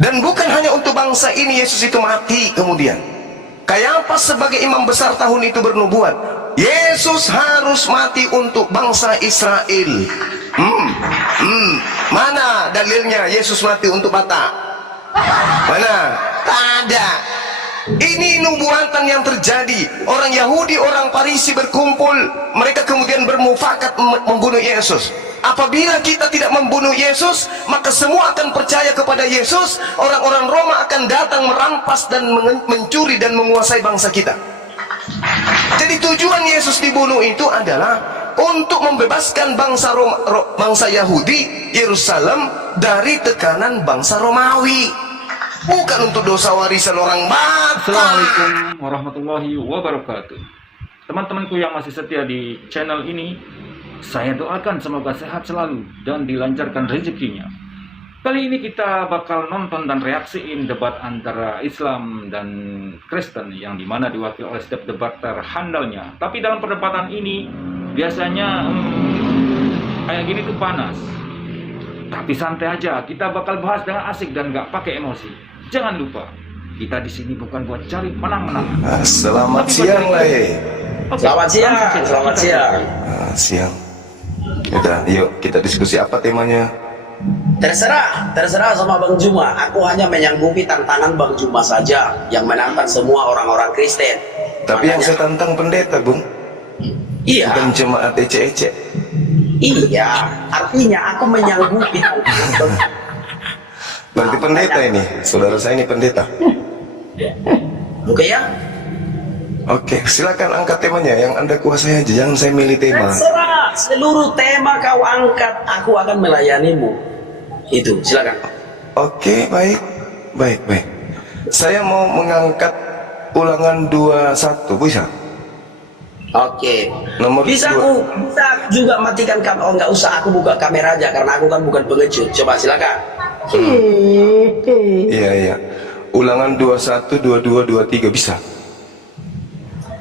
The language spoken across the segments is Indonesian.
Dan bukan hanya untuk bangsa ini Yesus itu mati. Kemudian Kayafas sebagai imam besar tahun itu bernubuat, Yesus harus mati untuk bangsa Israel. Mana dalilnya Yesus mati untuk Batak? Mana? Tak ada. Ini nubuatan yang terjadi. Orang Yahudi, orang Farisi berkumpul, mereka kemudian bermufakat membunuh Yesus. Apabila kita tidak membunuh Yesus, maka semua akan percaya kepada Yesus. Orang-orang Roma akan datang merampas dan mencuri dan menguasai bangsa kita. Jadi tujuan Yesus dibunuh itu adalah untuk membebaskan bangsa Yahudi, Yerusalem, dari tekanan bangsa Romawi, bukan untuk dosa warisan orang Batak. Assalamualaikum warahmatullahi wabarakatuh. Teman-temanku yang masih setia di channel ini, saya doakan semoga sehat selalu dan dilancarkan rezekinya. Kali ini kita bakal nonton dan reaksiin debat antara Islam dan Kristen, yang dimana diwakili oleh setiap debater handalnya. Tapi dalam perdebatan ini biasanya kayak gini tuh panas. Tapi santai aja, kita bakal bahas dengan asik dan gak pakai emosi. Jangan lupa, kita di sini bukan buat cari menang-menang. Selamat siang, Lai. Selamat siang, selamat siang. Siang. Udah, yuk kita diskusi apa temanya. Terserah sama Bang Juma. Aku hanya menyanggupi tantangan Bang Juma saja yang menantang semua orang-orang Kristen. Tapi yang saya tantang pendeta, Bung. Iya. Bukan jemaat ece-ece. Iya, artinya aku menyanggupi. Berarti pendeta ini, saudara saya ini pendeta. Oke ya? Oke, silakan angkat temanya yang Anda kuasai aja, jangan saya milih tema. Terserah, seluruh tema kau angkat, aku akan melayanimu. Itu, silakan. Oke, baik. Saya mau mengangkat Ulangan 21, bisa? Oke. Nomor bisa 2. aku bisa juga matikan kamera. Oh, nggak usah, aku buka kamera aja karena aku kan bukan pengecut. Coba silakan. Iya. Ulangan 21, 22, 23 bisa?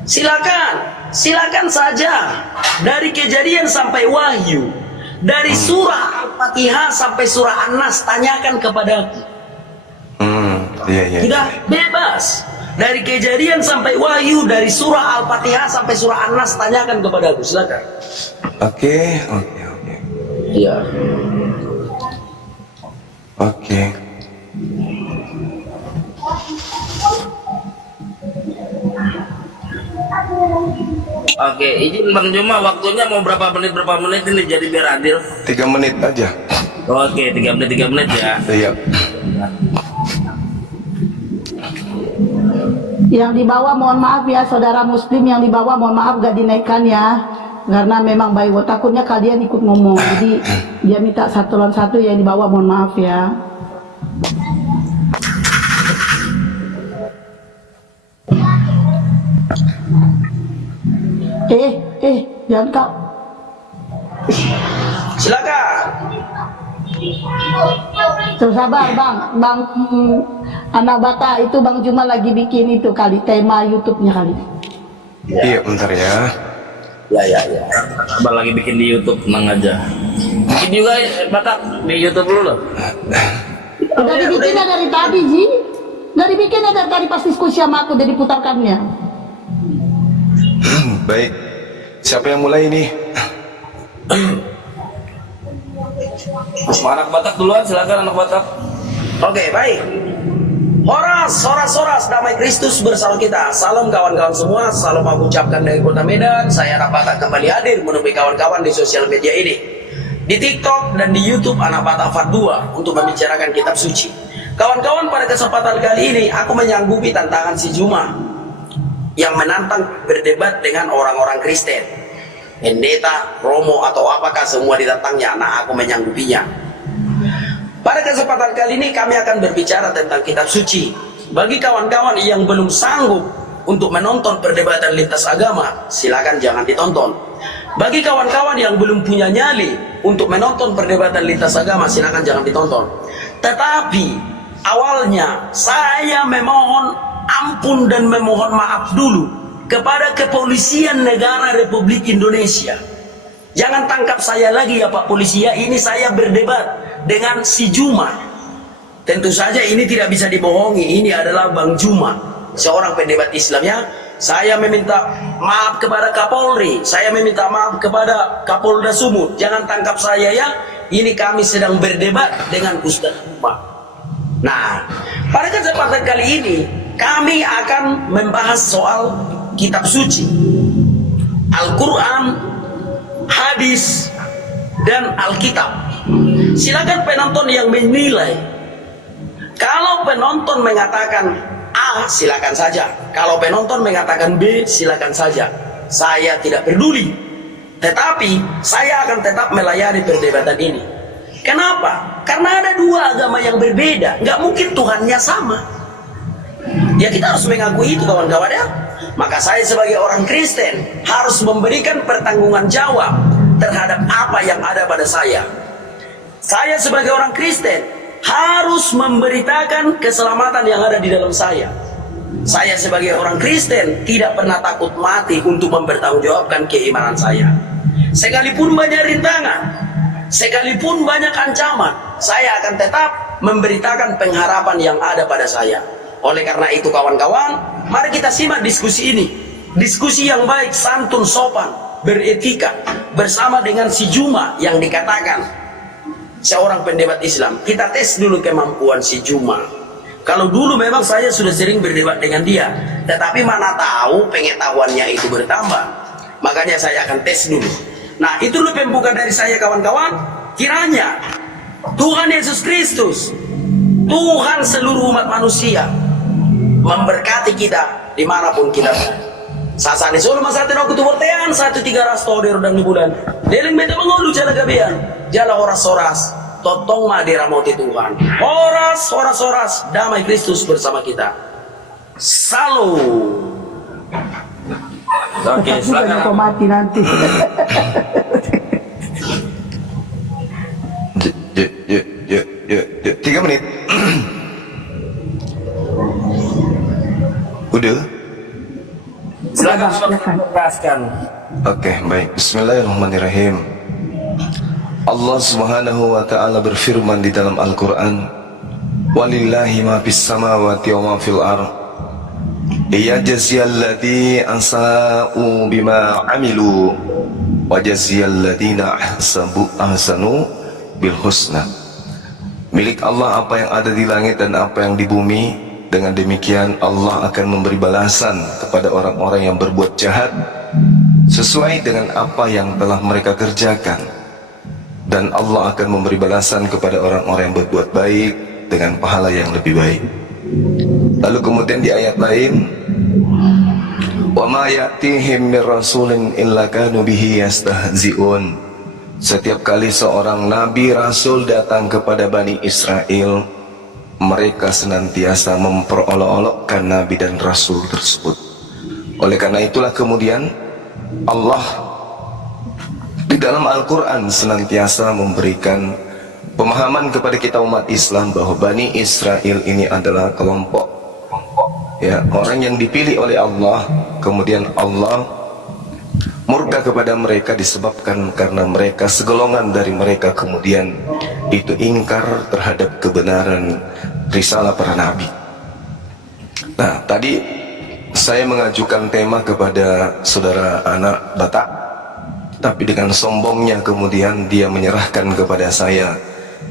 Silakan saja. Dari Kejadian sampai Wahyu, dari surah Al-Fatihah sampai surah An-Nas, tanyakan kepadaku. Iya. Sudah bebas. Dari Kejadian sampai Wahyu, dari surah Al-Fatihah sampai surah An-Nas, tanyakan kepadaku. Silakan. Oke. Iya. Oke. Oke, izin Bang Juma, waktunya mau berapa menit ini jadi biar adil. 3 menit aja. Oke, 3 menit ya. Iya. Yang di bawah mohon maaf ya, saudara muslim yang di bawah mohon maaf gak dinaikkan ya, karena memang baik takutnya kalian ikut ngomong, jadi dia minta satu lawan satu. Yang di bawah mohon maaf ya. Jangan kau. Silakan. Sabar bang anak Batak itu Bang Juma lagi bikin itu kali tema YouTube-nya kali. Iya, bentar ya. Ya. Abang lagi bikin di YouTube, tenang aja. Bikin juga Batak di YouTube dulu loh. Udah dibikinnya dari tadi Ji. Udah dibikinnya dari tadi pas diskusi sama aku, jadi putarkannya. Baik. Siapa yang mulai ini? Anak Batak duluan, silakan anak Batak. Oke, baik. Horas, damai Kristus bersama kita. Salam kawan-kawan semua, salam aku ucapkan dari Kota Medan. Saya anak Batak kembali hadir menemui kawan-kawan di sosial media ini, di TikTok dan di YouTube anak Batak Fatwa untuk membicarakan kitab suci. Kawan-kawan, pada kesempatan kali ini aku menyanggupi tantangan si Juma yang menantang berdebat dengan orang-orang Kristen, pendeta, romo atau apakah semua ditantangnya. Nah, aku menyanggupinya. Pada kesempatan kali ini kami akan berbicara tentang kitab suci. Bagi kawan-kawan yang belum sanggup untuk menonton perdebatan lintas agama, silakan jangan ditonton. Bagi kawan-kawan yang belum punya nyali untuk menonton perdebatan lintas agama, silakan jangan ditonton. Tetapi awalnya saya memohon ampun dan memohon maaf dulu kepada kepolisian negara Republik Indonesia. Jangan tangkap saya lagi ya Pak Polisi ya, ini saya berdebat dengan si Juma. Tentu saja ini tidak bisa dibohongi. Ini adalah Bang Juma, seorang pendebat Islam ya. Saya meminta maaf kepada Kapolri, saya meminta maaf kepada Kapolda Sumut. Jangan tangkap saya ya. Ini kami sedang berdebat dengan Ustaz Juma. Nah, pada kesempatan kali ini kami akan membahas soal kitab suci, Al-Quran, hadis, dan Alkitab. Silakan penonton yang menilai. Kalau penonton mengatakan A, silakan saja. Kalau penonton mengatakan B, silakan saja. Saya tidak peduli. Tetapi saya akan tetap melayani perdebatan ini. Kenapa? Karena ada dua agama yang berbeda. Nggak mungkin Tuhannya sama. Ya kita harus mengakui itu kawan-kawan ya. Maka saya sebagai orang Kristen harus memberikan pertanggungan jawab terhadap apa yang ada pada saya. Saya sebagai orang Kristen harus memberitakan keselamatan yang ada di dalam saya. Saya sebagai orang Kristen tidak pernah takut mati untuk mempertanggungjawabkan keimanan saya. Sekalipun banyak rintangan, sekalipun banyak ancaman, saya akan tetap memberitakan pengharapan yang ada pada saya. Oleh karena itu kawan-kawan, mari kita simak diskusi ini. Diskusi yang baik, santun, sopan, beretika, bersama dengan si Juma yang dikatakan seorang pendebat Islam. Kita tes dulu kemampuan si Juma. Kalau dulu memang saya sudah sering berdebat dengan dia, tetapi mana tahu pengetahuannya itu bertambah. Makanya saya akan tes dulu. Nah, itu dulu pembuka dari saya kawan-kawan. Kiranya Tuhan Yesus Kristus, Tuhan seluruh umat manusia, memberkati kita dimanapun kita berada. Sasani solo masatin aku tu bortean 13 rastoder dan di bulan. Deling beta mengolu jala gabian. Jala horas-horas totong madera moti Tuhan. Horas, damai Kristus bersama kita. Salam. Oke, silakan. Kau mati nanti. Ya, 3 menit. Udah? Silakan. Oke, baik. Bismillahirrahmanirrahim. Allah Subhanahu wa taala berfirman di dalam Al-Qur'an, "Walillahi ma fis samawati wa ma fil ardh. Yajziyal ladzi asa'u bima 'amilu wa jaziyal ladzina ahsanu bil husna." Milik Allah apa yang ada di langit dan apa yang di bumi. Dengan demikian Allah akan memberi balasan kepada orang-orang yang berbuat jahat sesuai dengan apa yang telah mereka kerjakan. Dan Allah akan memberi balasan kepada orang-orang yang berbuat baik dengan pahala yang lebih baik. Lalu kemudian di ayat lain, "Wa ma ya'tihim mir rasulin illa kanu bihi yastahzi'un." Setiap kali seorang nabi rasul datang kepada Bani Israel, mereka senantiasa memperolok-olokkan nabi dan rasul tersebut. Oleh karena itulah kemudian Allah di dalam Al-Quran senantiasa memberikan pemahaman kepada kita umat Islam bahwa Bani Israel ini adalah kelompok ya, orang yang dipilih oleh Allah. Kemudian Allah murka kepada mereka disebabkan karena mereka segolongan dari mereka kemudian itu ingkar terhadap kebenaran risalah para nabi. Nah, tadi saya mengajukan tema kepada saudara anak Batak, tapi dengan sombongnya kemudian dia menyerahkan kepada saya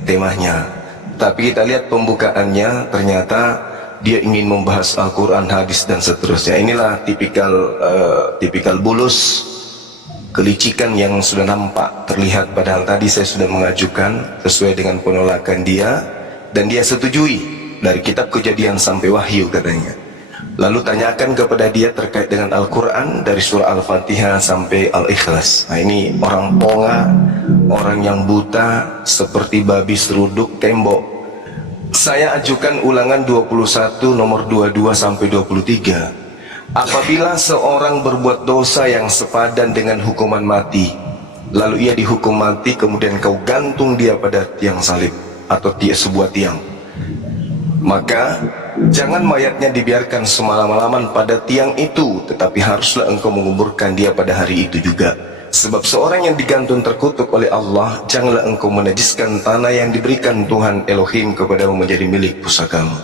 temanya. Tapi kita lihat pembukaannya, ternyata dia ingin membahas Al-Quran, hadis dan seterusnya. Inilah tipikal bulus, kelicikan yang sudah nampak terlihat. Padahal tadi saya sudah mengajukan sesuai dengan penolakan dia, dan dia setujui dari kitab Kejadian sampai Wahyu katanya. Lalu tanyakan kepada dia terkait dengan Al-Quran dari surah Al-Fatihah sampai Al-Ikhlas. Nah, ini orang ponga, orang yang buta seperti babi seruduk tembok. Saya ajukan ulangan 21 nomor 22 sampai 23. Apabila seorang berbuat dosa yang sepadan dengan hukuman mati, lalu ia dihukum mati, kemudian kau gantung dia pada tiang salib atau sebuah tiang, maka jangan mayatnya dibiarkan semalam-malaman pada tiang itu, tetapi haruslah engkau menguburkan dia pada hari itu juga. Sebab seorang yang digantung terkutuk oleh Allah, janganlah engkau menajiskan tanah yang diberikan Tuhan Elohim kepadamu menjadi milik pusakamu.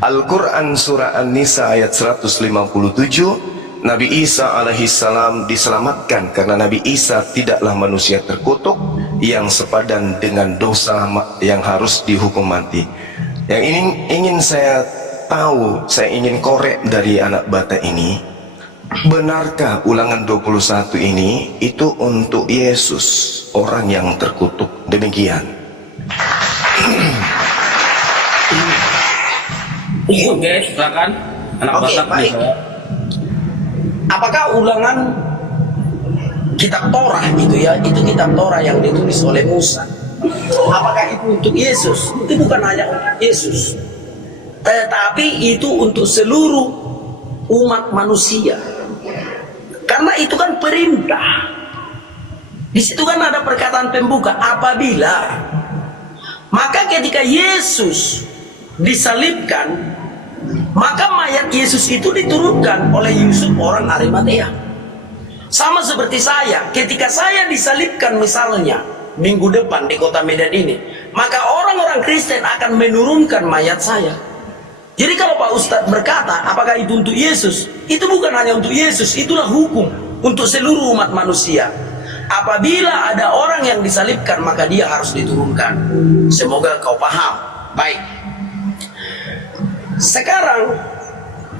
Al-Quran surah An-Nisa ayat 157. Nabi Isa alaihissalam diselamatkan karena Nabi Isa tidaklah manusia terkutuk yang sepadan dengan dosa yang harus dihukum mati. Yang ingin saya tahu, saya ingin korek dari anak bata ini, benarkah ulangan 21 ini itu untuk Yesus, orang yang terkutuk? Demikian. Oke, silakan. Anak Oke, Batak baik. bisa. Apakah ulangan kitab Torah itu ya, itu kitab Torah yang ditulis oleh Musa, apakah itu untuk Yesus? Itu bukan hanya untuk Yesus, tetapi itu untuk seluruh umat manusia. Karena itu kan perintah. Di situ kan ada perkataan pembuka, apabila. Maka ketika Yesus disalibkan, maka mayat Yesus itu diturunkan oleh Yusuf orang Arimatea. Sama seperti saya, ketika saya disalibkan misalnya minggu depan di kota Medan ini, maka orang-orang Kristen akan menurunkan mayat saya. Jadi kalau Pak Ustadz berkata apakah itu untuk Yesus, itu bukan hanya untuk Yesus, itulah hukum untuk seluruh umat manusia. Apabila ada orang yang disalibkan, maka dia harus diturunkan. Semoga kau paham. Baik. Sekarang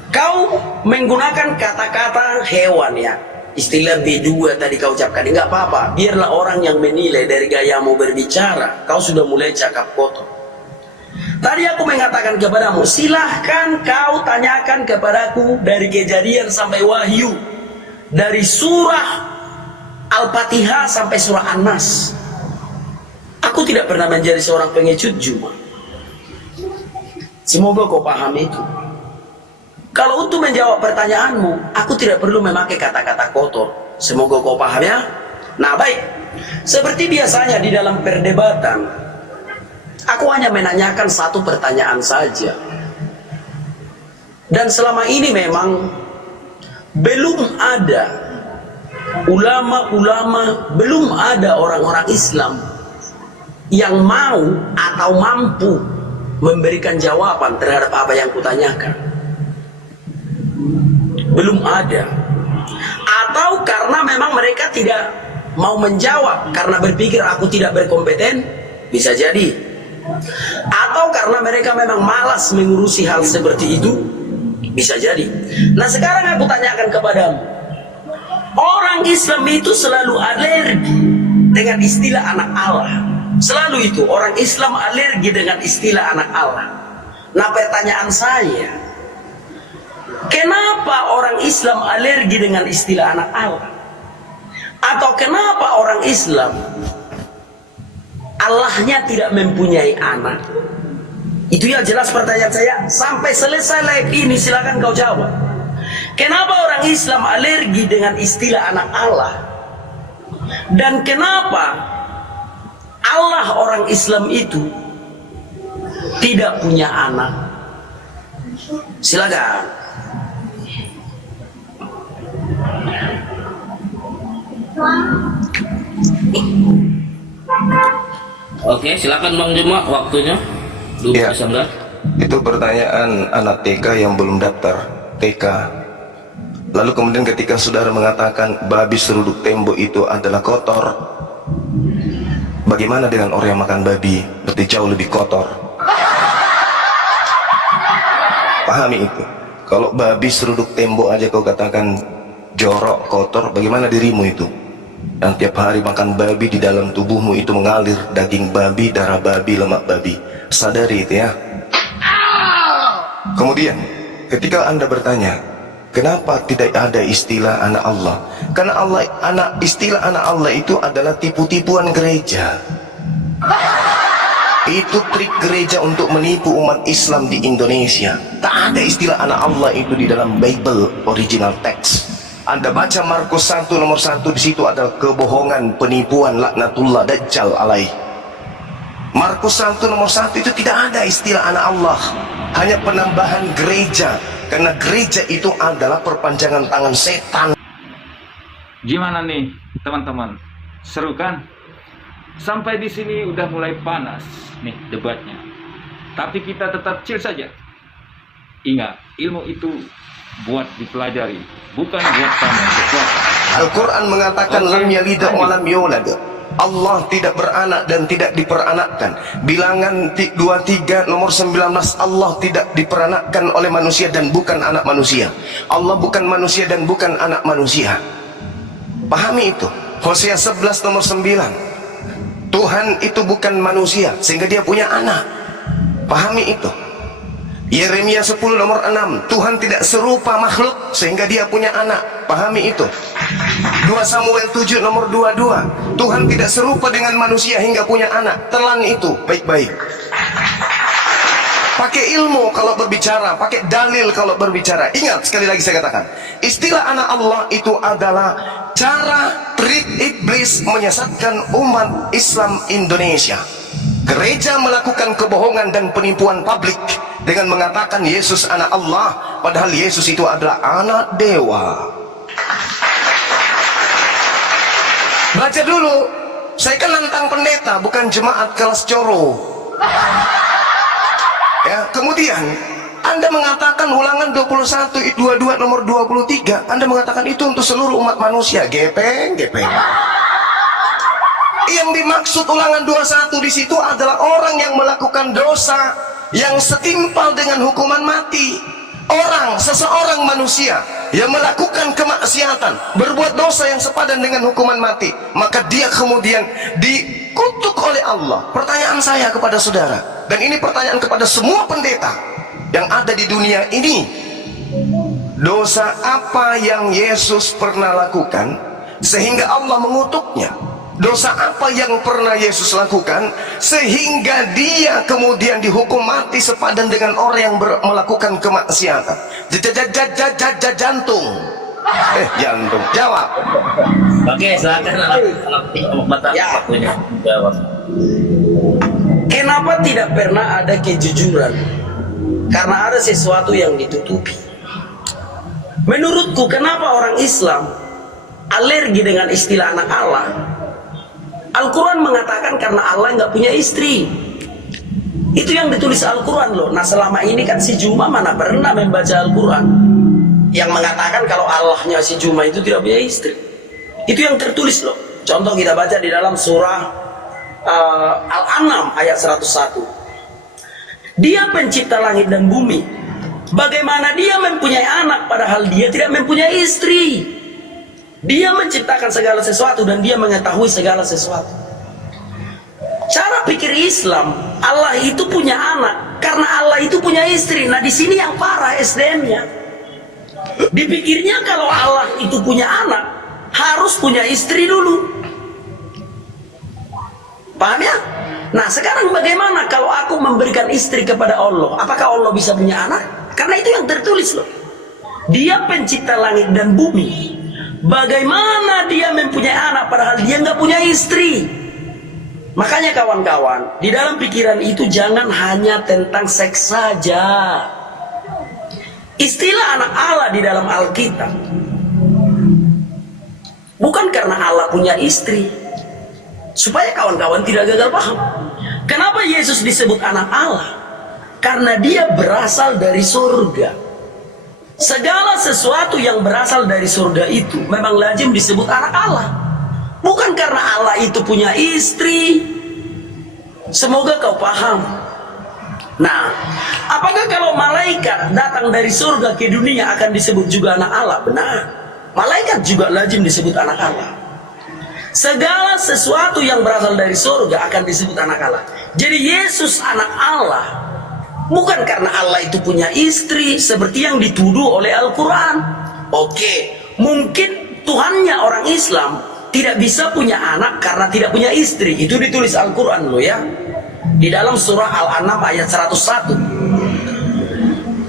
kau menggunakan kata-kata hewan ya, istilah B2 tadi kau ucapkan, enggak apa-apa, biarlah orang yang menilai dari gayamu berbicara. Kau sudah mulai cakap kotor. Tadi aku mengatakan kepadamu, silahkan kau tanyakan kepadaku dari Kejadian sampai Wahyu, dari surah Al-Fatihah sampai surah An-Nas. Aku tidak pernah menjadi seorang pengecut cuma. Semoga kau paham itu. Kalau untuk menjawab pertanyaanmu, aku tidak perlu memakai kata-kata kotor. Semoga kau paham ya. Nah baik, seperti biasanya di dalam perdebatan, aku hanya menanyakan satu pertanyaan saja. Dan selama ini memang belum ada ulama-ulama, belum ada orang-orang Islam yang mau atau mampu memberikan jawaban terhadap apa yang kutanyakan. Belum ada. Atau karena memang mereka tidak mau menjawab karena berpikir aku tidak berkompeten, bisa jadi. Atau karena mereka memang malas mengurusi hal seperti itu, bisa jadi. Nah sekarang aku tanyakan kepadamu, orang Islam itu selalu alergi dengan istilah anak Allah. Selalu itu, orang Islam alergi dengan istilah anak Allah. Nah pertanyaan saya, kenapa orang Islam alergi dengan istilah anak Allah? Atau kenapa orang Islam Allahnya tidak mempunyai anak? Itu ya jelas pertanyaan saya. Sampai selesai live ini silakan kau jawab. Kenapa orang Islam alergi dengan istilah anak Allah? Dan kenapa Allah orang Islam itu tidak punya anak? Silakan. Oke, silakan Bang Juma, waktunya. Dulu Ya, bisa enggak? itu pertanyaan anak TK yang belum daftar TK. Lalu kemudian ketika saudara mengatakan babi seruduk tembok itu adalah kotor, bagaimana dengan orang yang makan babi? Berarti jauh lebih kotor. Pahami itu. Kalau babi seruduk tembok aja kau katakan jorok, kotor, bagaimana dirimu itu? Dan tiap hari makan babi, di dalam tubuhmu itu mengalir daging babi, darah babi, lemak babi. Sadari itu ya. Kemudian ketika Anda bertanya, kenapa tidak ada istilah anak Allah? Karena istilah anak Allah itu adalah tipu-tipuan gereja. Itu trik gereja untuk menipu umat Islam di Indonesia. Tak ada istilah anak Allah itu di dalam Bible original text. Anda baca Markus 1 nomor 1, di situ ada kebohongan, penipuan, laknatullah, dajjal alaih. Markus 1 nomor 1 itu tidak ada istilah anak Allah, hanya penambahan gereja, karena gereja itu adalah perpanjangan tangan setan. Gimana nih teman-teman? Seru kan? Sampai di sini udah mulai panas nih debatnya. Tapi kita tetap chill saja. Ingat, ilmu itu buat dipelajari, bukan buat pamer kekuatan. Al-Quran mengatakan lam yalid wa lam yulad. Allah tidak beranak dan tidak diperanakkan. Bilangan 23 nomor 19, Allah tidak diperanakkan oleh manusia dan bukan anak manusia. Allah bukan manusia dan bukan anak manusia. Pahami itu. Hosea 11 nomor 9. Tuhan itu bukan manusia sehingga dia punya anak. Pahami itu. Yeremia 10 nomor 6. Tuhan tidak serupa makhluk sehingga dia punya anak. Pahami itu. 2 Samuel 7 nomor 22. Tuhan tidak serupa dengan manusia hingga punya anak. Telan itu baik-baik. Pakai ilmu kalau berbicara, pakai dalil kalau berbicara. Ingat, sekali lagi saya katakan, istilah anak Allah itu adalah cara trik iblis menyesatkan umat Islam Indonesia. Gereja melakukan kebohongan dan penipuan publik dengan mengatakan Yesus anak Allah, padahal Yesus itu adalah anak dewa. Baca dulu. Saya kan nantang pendeta, bukan jemaat kelas coro. Ya, kemudian Anda mengatakan Ulangan 21 22 nomor 23, Anda mengatakan itu untuk seluruh umat manusia. Gepeng. Yang dimaksud Ulangan 21 di situ adalah orang yang melakukan dosa yang setimpal dengan hukuman mati. Seseorang manusia yang melakukan kemaksiatan, berbuat dosa yang sepadan dengan hukuman mati, maka dia kemudian dikutuk oleh Allah. Pertanyaan saya kepada saudara, dan ini pertanyaan kepada semua pendeta yang ada di dunia ini, dosa apa yang Yesus pernah lakukan sehingga Allah mengutuknya? Dosa apa yang pernah Yesus lakukan sehingga dia kemudian dihukum mati sepadan dengan orang yang melakukan kemaksiatan? Jantung. Jantung. Jawab. Oke, silakan anak Ya. waktunya jawab. Kenapa tidak pernah ada kejujuran? Karena ada sesuatu yang ditutupi. Menurutku, kenapa orang Islam alergi dengan istilah anak Allah? Al-Quran mengatakan karena Allah nggak punya istri. Itu yang ditulis Al-Quran loh. Nah, selama ini kan si Juma mana pernah membaca Al-Quran yang mengatakan kalau Allahnya si Juma itu tidak punya istri. Itu yang tertulis loh. Contoh kita baca di dalam surah Al-An'am ayat 101. Dia pencipta langit dan bumi. Bagaimana dia mempunyai anak padahal dia tidak mempunyai istri? Dia menciptakan segala sesuatu dan dia mengetahui segala sesuatu. Cara pikir Islam, Allah itu punya anak karena Allah itu punya istri. Nah, di sini yang parah SDM-nya. Dipikirnya kalau Allah itu punya anak harus punya istri dulu. Paham ya? Nah, sekarang bagaimana kalau aku memberikan istri kepada Allah? Apakah Allah bisa punya anak? Karena itu yang tertulis loh. Dia pencipta langit dan bumi. Bagaimana dia mempunyai anak padahal dia nggak punya istri? Makanya kawan-kawan, di dalam pikiran itu jangan hanya tentang seks saja. Istilah anak Allah di dalam Alkitab bukan karena Allah punya istri. Supaya kawan-kawan tidak gagal paham. Kenapa Yesus disebut anak Allah? Karena dia berasal dari surga. Segala sesuatu yang berasal dari surga itu memang lazim disebut anak Allah. Bukan karena Allah itu punya istri. Semoga kau paham. Nah, apakah kalau malaikat datang dari surga ke dunia akan disebut juga anak Allah? Benar. Malaikat juga lazim disebut anak Allah. Segala sesuatu yang berasal dari surga akan disebut anak Allah. Jadi Yesus anak Allah bukan karena Allah itu punya istri seperti yang dituduh oleh Al-Quran. Oke, mungkin Tuhannya orang Islam tidak bisa punya anak karena tidak punya istri. Itu ditulis Al-Quran loh ya. Di dalam surah Al-An'am ayat 101.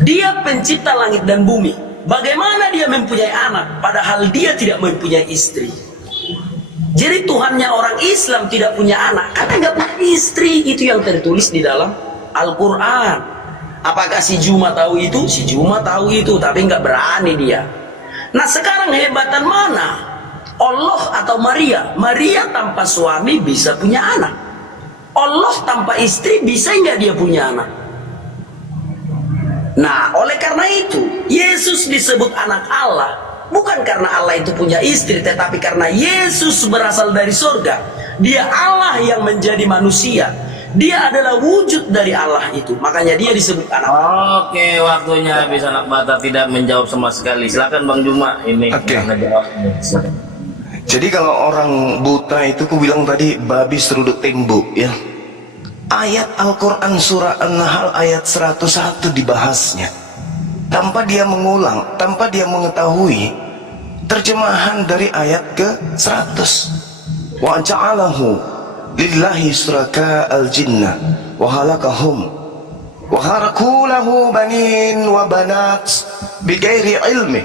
Dia pencipta langit dan bumi. Bagaimana dia mempunyai anak padahal dia tidak mempunyai istri? Jadi Tuhannya orang Islam tidak punya anak karena nggak punya istri. Itu yang tertulis di dalam Al-Quran. Apakah si Juma tahu itu? Si Juma tahu itu, tapi nggak berani dia. Nah, sekarang hebatan mana Allah atau Maria? Maria tanpa suami bisa punya anak. Allah tanpa istri bisa nggak dia punya anak? Nah, oleh karena itu Yesus disebut anak Allah bukan karena Allah itu punya istri, tetapi karena Yesus berasal dari surga. Dia Allah yang menjadi manusia. Dia adalah wujud dari Allah itu. Makanya dia disebut anak Allah. Oke, waktunya habis. Anak Batak tidak menjawab sama sekali. Silakan Bang Juma ini. Oke. yang ngejawab. Jadi kalau orang buta itu ku bilang tadi babi seruduk tembok ya. Ayat Al-Quran surah An-Nahl ayat 101 dibahasnya tanpa dia mengulang, tanpa dia mengetahui terjemahan dari ayat ke 100. Wa ja'alahu lillahi suraka al-jinnah wa halakahum wa haraku lahu banin wa banat bighairi ilmi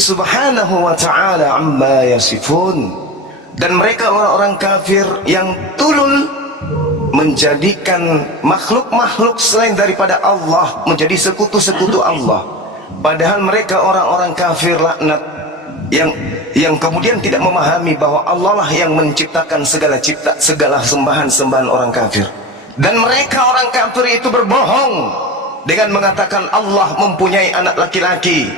subhanahu wa ta'ala amma yasifun. Dan mereka orang-orang kafir yang tulul menjadikan makhluk-makhluk selain daripada Allah menjadi sekutu-sekutu Allah, padahal mereka orang-orang kafir laknat yang kemudian tidak memahami bahwa Allah lah yang menciptakan segala sembahan-sembahan orang kafir. Dan mereka orang kafir itu berbohong dengan mengatakan Allah mempunyai anak laki-laki,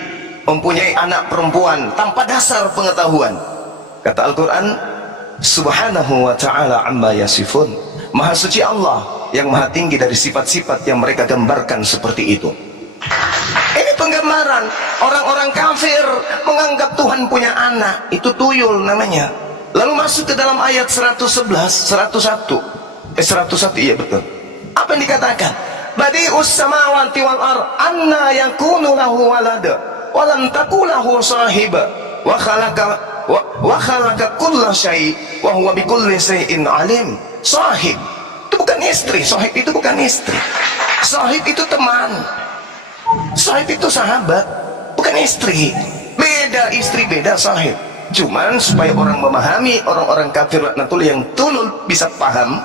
mempunyai anak perempuan tanpa dasar pengetahuan. Kata Al-Quran, subhanahu wa ta'ala amma yasifun. Maha suci Allah yang maha tinggi dari sifat-sifat yang mereka gambarkan seperti itu. Ini penggambaran orang-orang kafir menganggap Tuhan punya anak. Itu tuyul namanya. Lalu masuk ke dalam ayat 101 iya betul. Apa yang dikatakan? Badi'us samawati wal ard anna yakunu lahu walada wa lam takul lahu sahiba wa khalaqa kulla syai' wa huwa bikulli syai'in alim. Sahib itu bukan istri, sahib itu bukan istri, sahib itu teman, sahib itu sahabat, bukan istri. Beda istri, beda sahib. Cuman supaya orang memahami, orang-orang kafir laknatul yang tulul bisa paham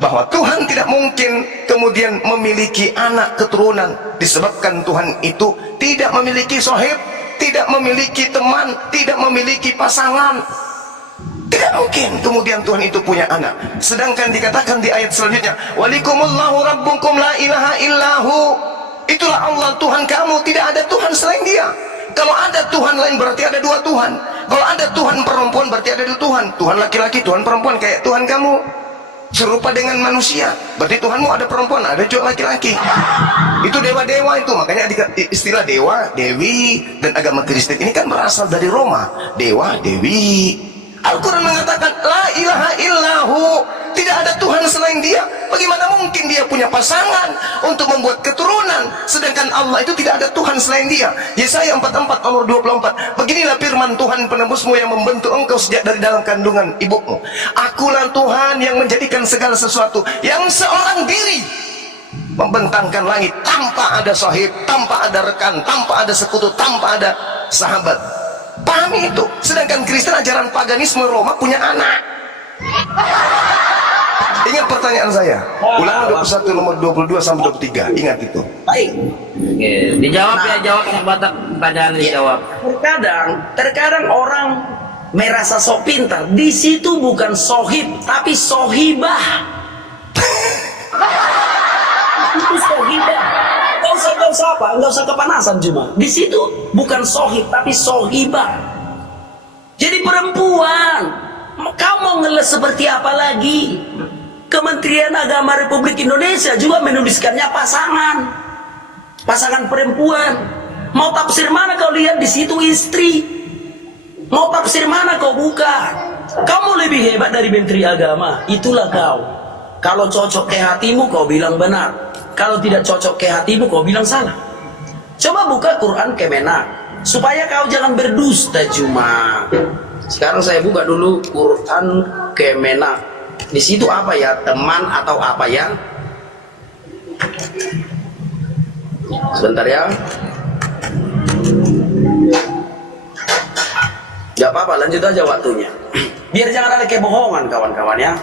bahwa Tuhan tidak mungkin kemudian memiliki anak keturunan, disebabkan Tuhan itu tidak memiliki sahib, tidak memiliki teman, tidak memiliki pasangan. Tidak mungkin kemudian Tuhan itu punya anak. Sedangkan dikatakan di ayat selanjutnya, walikumullahu rabbukum la ilaha illahu. Itulah Allah Tuhan kamu, tidak ada Tuhan selain dia. Kalau ada Tuhan lain berarti ada dua Tuhan. Kalau ada Tuhan perempuan berarti ada dua Tuhan. Tuhan laki-laki, Tuhan perempuan. Kayak Tuhan kamu serupa dengan manusia, berarti Tuhanmu ada perempuan, ada juga laki-laki. Itu dewa-dewa itu. Makanya istilah dewa, dewi dan agama Kristen ini kan berasal dari Roma. Dewa, dewi. Al-Quran mengatakan la ilaha illahu, tidak ada Tuhan selain dia. Bagaimana mungkin dia punya pasangan untuk membuat keturunan, sedangkan Allah itu tidak ada Tuhan selain dia. Yesaya 44 nomor 24. Beginilah firman Tuhan penebusmu yang membentuk engkau sejak dari dalam kandungan ibumu. Akulah Tuhan yang menjadikan segala sesuatu yang seorang diri, membentangkan langit tanpa ada sahib, tanpa ada rekan, tanpa ada sekutu, tanpa ada sahabat. Pahami itu. Sedangkan Kristen ajaran paganisme Roma punya anak. Ingat pertanyaan saya. Ulangan 21 nomor 22 sampai 23. Ingat itu. Baik. Oke, dijawab ya, jawab Anak Batak, pertanyaan dijawab. Terkadang orang merasa sok pintar. Di situ bukan sohib, tapi sohibah. Itu sohibah. Nggak usah kepanasan cuma. Di situ bukan sohib, tapi sohibah. Jadi perempuan. Kau mau ngeles seperti apa lagi? Kementerian Agama Republik Indonesia juga menuliskannya pasangan. Pasangan perempuan. Mau tafsir mana kau lihat di situ istri? Mau tafsir mana kau buka? Kamu lebih hebat dari Menteri Agama. Itulah kau. Kalau cocok ke hatimu kau bilang benar. Kalau tidak cocok ke hatimu kau bilang salah. Coba buka Quran Kemenak supaya kau jangan berdusta cuma. Sekarang saya buka dulu Quran Kemenak. Di situ apa ya, teman atau apa ya? Sebentar ya. Gak apa-apa, lanjut aja waktunya. Biar jangan ada kebohongan kawan-kawan ya.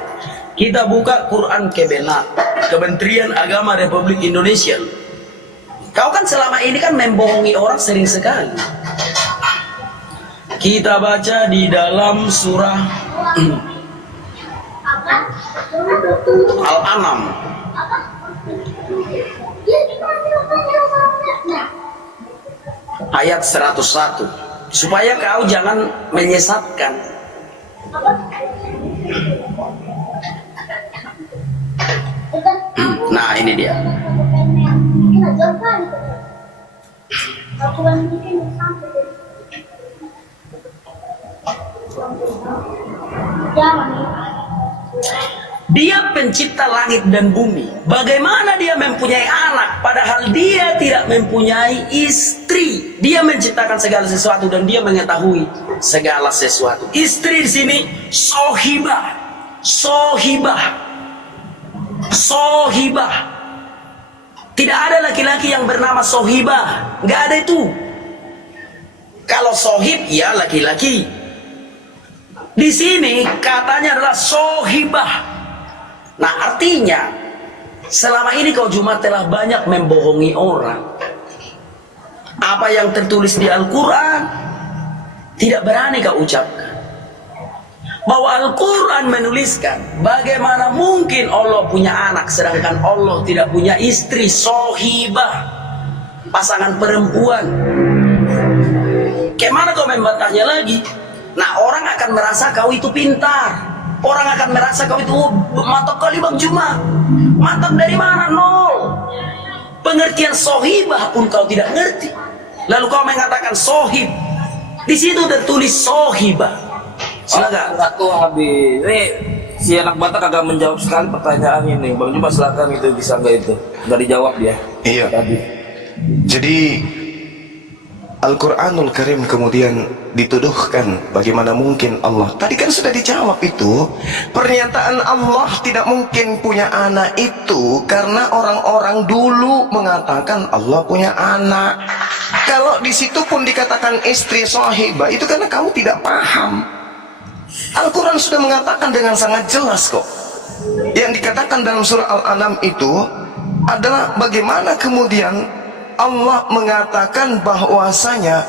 Kita buka Quran Kemenak, Kementerian Agama Republik Indonesia. Kau kan selama ini kan membohongi orang sering sekali. Kita baca di dalam surah Al-An'am ayat 101 supaya kau jangan menyesatkan. Nah, ini dia. Dia pencipta langit dan bumi. Bagaimana dia mempunyai anak padahal dia tidak mempunyai istri? Dia menciptakan segala sesuatu dan dia mengetahui segala sesuatu. Istri di sini sohibah, sohibah, sohibah. Tidak ada laki-laki yang bernama sohibah, nggak ada itu. Kalau sohib ya laki-laki. Di sini katanya adalah sohibah. Nah, artinya selama ini kau Jumat telah banyak membohongi orang. Apa yang tertulis di Al-Quran tidak berani kau ucapkan. Bahwa Al-Quran menuliskan bagaimana mungkin Allah punya anak sedangkan Allah tidak punya istri, sohibah, pasangan perempuan. Bagaimana kau membantahnya lagi? Nah, orang akan merasa kau itu pintar. Orang akan merasa kau itu mantap kali Bang Juma. Mantap dari mana? Nol. Pengertian sohibah pun kau tidak ngerti. Lalu kau mengatakan sohib. Di situ tertulis sohibah. Silakan. Satu habis. Ini si anak Batak agak menjawab sekali pertanyaan ini. Bang Juma silakan, itu bisa nggak itu? Nggak dijawab dia. Iya. Tadi. Jadi Al-Quranul Karim kemudian dituduhkan bagaimana mungkin Allah. Tadi kan sudah dijawab itu. Pernyataan Allah tidak mungkin punya anak itu karena orang-orang dulu mengatakan Allah punya anak. Kalau di situ pun dikatakan istri sohibah, itu karena kamu tidak paham. Al-Quran sudah mengatakan dengan sangat jelas kok. Yang dikatakan dalam surah Al-An'am itu adalah bagaimana kemudian Allah mengatakan bahwasanya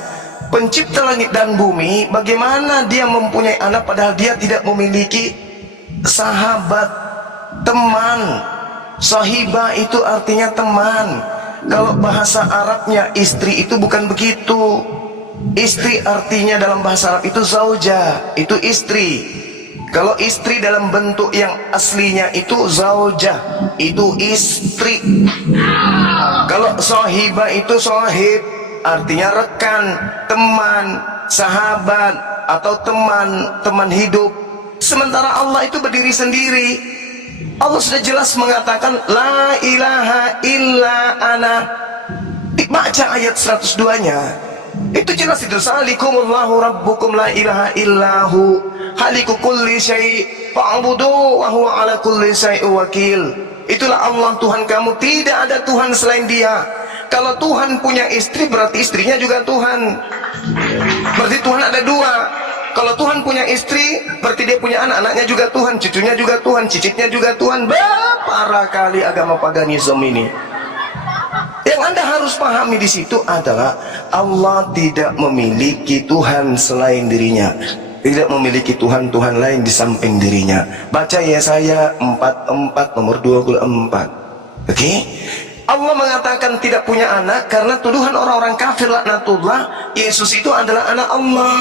pencipta langit dan bumi, bagaimana dia mempunyai anak padahal dia tidak memiliki sahabat, teman. Sahibah itu artinya teman. Kalau bahasa Arabnya istri itu bukan begitu. Istri artinya dalam bahasa Arab itu zauja, itu istri. Kalau istri dalam bentuk yang aslinya itu zaujah, itu istri. Kalau sohibah itu sohib, artinya rekan, teman, sahabat, atau teman hidup. Sementara Allah itu berdiri sendiri. Allah sudah jelas mengatakan la ilaha illa ana. Baca ayat 102-nya. Itu jelas itu. Salikumullahu rabbukum la ilaha illahu haliku kulli syai' fa'budu wa huwa ala kulli syai'in wakil. Itulah Allah Tuhan kamu, tidak ada Tuhan selain Dia. Kalau Tuhan punya istri berarti istrinya juga Tuhan. Berarti Tuhan ada dua. Kalau Tuhan punya istri berarti dia punya anak, anaknya juga Tuhan, cucunya juga Tuhan, cicitnya juga Tuhan. Parah kali agama paganisme ini. Yang Anda harus pahami di situ adalah Allah tidak memiliki Tuhan selain dirinya. Tidak memiliki Tuhan-Tuhan lain di samping dirinya. Baca Yesaya 44 nomor 24. Oke? Allah mengatakan tidak punya anak karena tuduhan orang-orang kafir laknatullah, Yesus itu adalah anak Allah.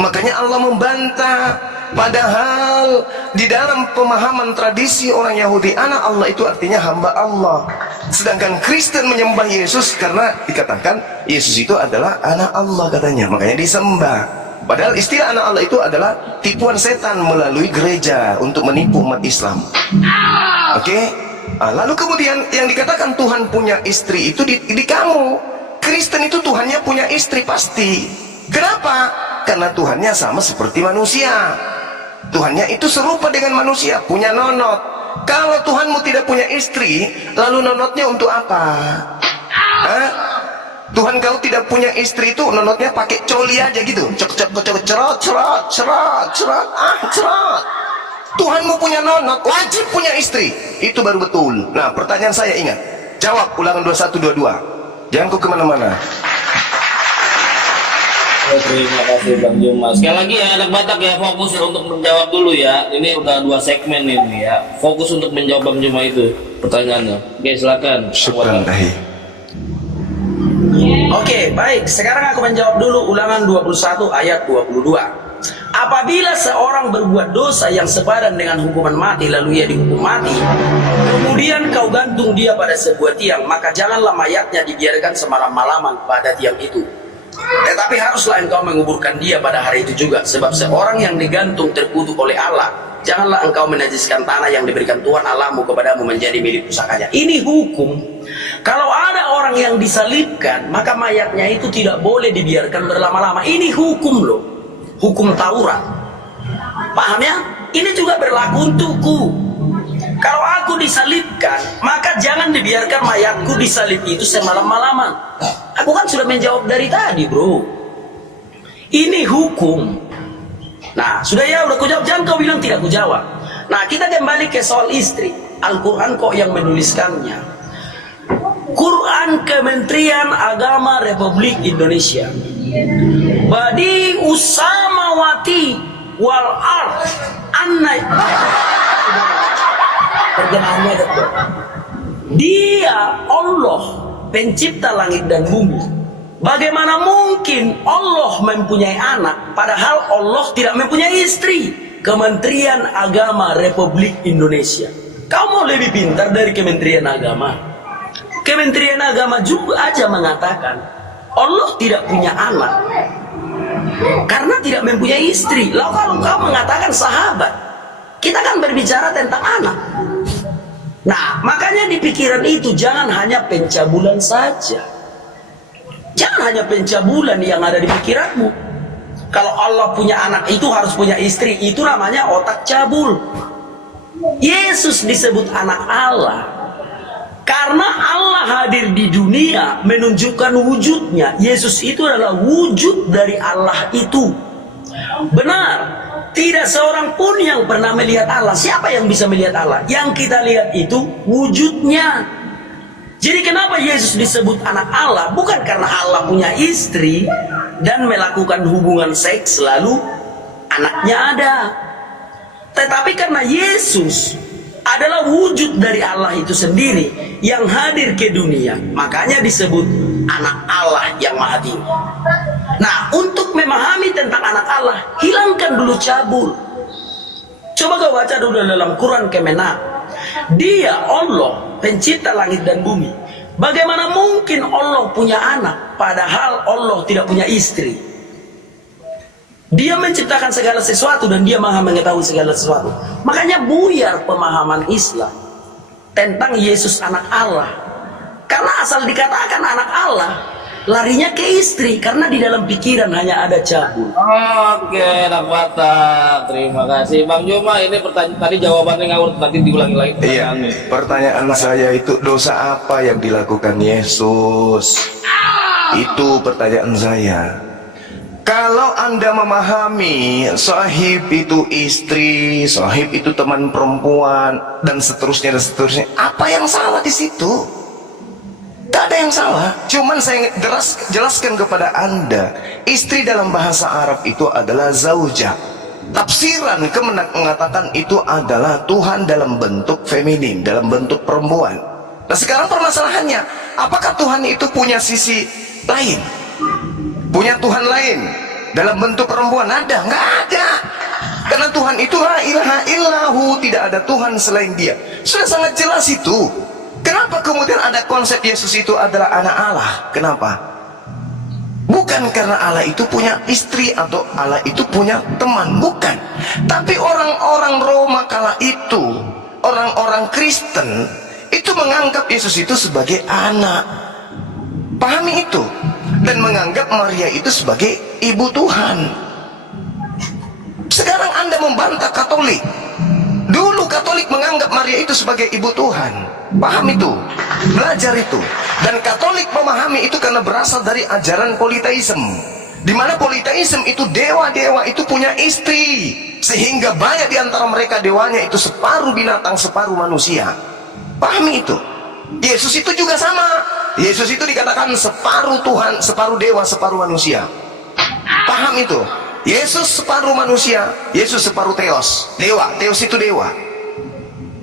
Makanya Allah membantah. Padahal di dalam pemahaman tradisi orang Yahudi, anak Allah itu artinya hamba Allah. Sedangkan Kristen menyembah Yesus karena dikatakan Yesus itu adalah anak Allah katanya, makanya disembah. Padahal istilah anak Allah itu adalah tipuan setan melalui gereja untuk menipu umat Islam. Oke? Lalu kemudian yang dikatakan Tuhan punya istri itu di kamu. Kristen itu Tuhannya punya istri pasti. Kenapa? Karena Tuhannya sama seperti manusia. Tuhannya itu serupa dengan manusia, punya nonot. Kalau Tuhanmu tidak punya istri, lalu nonotnya untuk apa? Tuhan kau tidak punya istri itu nonotnya pakai coli aja gitu, cerot. Tuhanmu punya nonot, wajib punya istri, itu baru betul. Nah, pertanyaan saya ingat, jawab Ulangan 2122. Jangan kau kemana-mana. Terima kasih Bang Juma. Sekali lagi ya anak Batak ya, fokus ya untuk menjawab dulu ya. Ini udah 2 segmen ini ya. Fokus untuk menjawab Bang Juma itu pertanyaannya. Oke, silakan. Syukran dahi. Oke, baik. Sekarang aku menjawab dulu Ulangan 21 ayat 22. Apabila seorang berbuat dosa yang sepadan dengan hukuman mati, lalu ia dihukum mati, kemudian kau gantung dia pada sebuah tiang, maka janganlah mayatnya dibiarkan semalam-malaman pada tiang itu. Tetapi haruslah engkau menguburkan dia pada hari itu juga, sebab seorang yang digantung terkutuk oleh Allah. Janganlah engkau menajiskan tanah yang diberikan Tuhan Allahmu kepadamu menjadi milik pusakanya. Ini hukum. Kalau ada orang yang disalibkan, maka mayatnya itu tidak boleh dibiarkan berlama-lama. Ini hukum loh. Hukum Taurat. Paham ya? Ini juga berlaku untukku. Kalau aku disalibkan, maka jangan dibiarkan mayatku disalib itu semalam-malaman. Aku kan sudah menjawab dari tadi, bro. Ini hukum. Nah, sudah ya, udah kujawab. Jangan kau bilang tidak kujawab. Nah, kita kembali ke soal istri. Al-Quran kok yang menuliskannya. Quran Kementerian Agama Republik Indonesia. Badi usamawati wal ard annai. Terjemahannya itu. Dia Allah pencipta langit dan bumi. Bagaimana mungkin Allah mempunyai anak padahal Allah tidak mempunyai istri? Kementerian Agama Republik Indonesia. Kau mau lebih pintar dari Kementerian Agama? Kementerian Agama juga aja mengatakan Allah tidak punya anak karena tidak mempunyai istri. Lalu kalau kau mengatakan sahabat, kita kan berbicara tentang anak. Nah, makanya di pikiran itu jangan hanya pencabulan saja. Jangan hanya pencabulan yang ada di pikiranmu. Kalau Allah punya anak itu harus punya istri, itu namanya otak cabul. Yesus disebut anak Allah karena Allah hadir di dunia menunjukkan wujudnya. Yesus itu adalah wujud dari Allah itu. Benar, tidak seorang pun yang pernah melihat Allah. Siapa yang bisa melihat Allah? Yang kita lihat itu wujudnya. Jadi kenapa Yesus disebut anak Allah? Bukan karena Allah punya istri dan melakukan hubungan seks lalu anaknya ada. Tetapi karena Yesus adalah wujud dari Allah itu sendiri yang hadir ke dunia, makanya disebut anak Allah yang maha tinggi. Nah, untuk memahami tentang anak Allah, hilangkan dulu cabul. Coba kau baca dulu dalam Quran Kemenak. Dia Allah pencipta langit dan bumi. Bagaimana mungkin Allah punya anak padahal Allah tidak punya istri? Dia menciptakan segala sesuatu dan dia maha mengetahui segala sesuatu. Makanya buyar pemahaman Islam tentang Yesus anak Allah. Karena asal dikatakan anak Allah, larinya ke istri karena di dalam pikiran hanya ada cabul. Oke, anak Batak. Terima kasih Bang Juma. Ini pertanyaan tadi jawabannya ngawur, nanti diulangi lagi. Iya, pertanyaan saya itu dosa apa yang dilakukan Yesus? Itu pertanyaan saya. Kalau Anda memahami sahib itu istri, sahib itu teman perempuan, dan seterusnya, apa yang salah di situ? Tidak ada yang salah. Cuman saya jelaskan kepada Anda, istri dalam bahasa Arab itu adalah zaujah. Tafsiran Kemenak mengatakan itu adalah Tuhan dalam bentuk feminin, dalam bentuk perempuan. Nah sekarang permasalahannya, apakah Tuhan itu punya sisi lain? Punya Tuhan lain dalam bentuk perempuan? Ada? Nggak ada. Karena Tuhan itu la ilaha illahu, tidak ada Tuhan selain Dia. Sudah sangat jelas itu. Kenapa kemudian ada konsep Yesus itu adalah anak Allah? Kenapa? Bukan karena Allah itu punya istri atau Allah itu punya teman, bukan. Tapi orang-orang Roma kala itu, orang-orang Kristen itu menganggap Yesus itu sebagai anak. Pahami itu. Dan menganggap Maria itu sebagai ibu Tuhan. Sekarang Anda membantah Katolik. Dulu Katolik menganggap Maria itu sebagai ibu Tuhan. Paham itu, belajar itu. Dan Katolik memahami itu karena berasal dari ajaran politeisme, di mana politeisme itu dewa-dewa itu punya istri, sehingga banyak di antara mereka dewanya itu separuh binatang, separuh manusia. Pahami itu. Yesus itu juga sama. Yesus itu dikatakan separuh Tuhan, separuh dewa, separuh manusia. paham itu. Yesus separuh manusia, Yesus separuh Theos. Dewa, Theos itu dewa.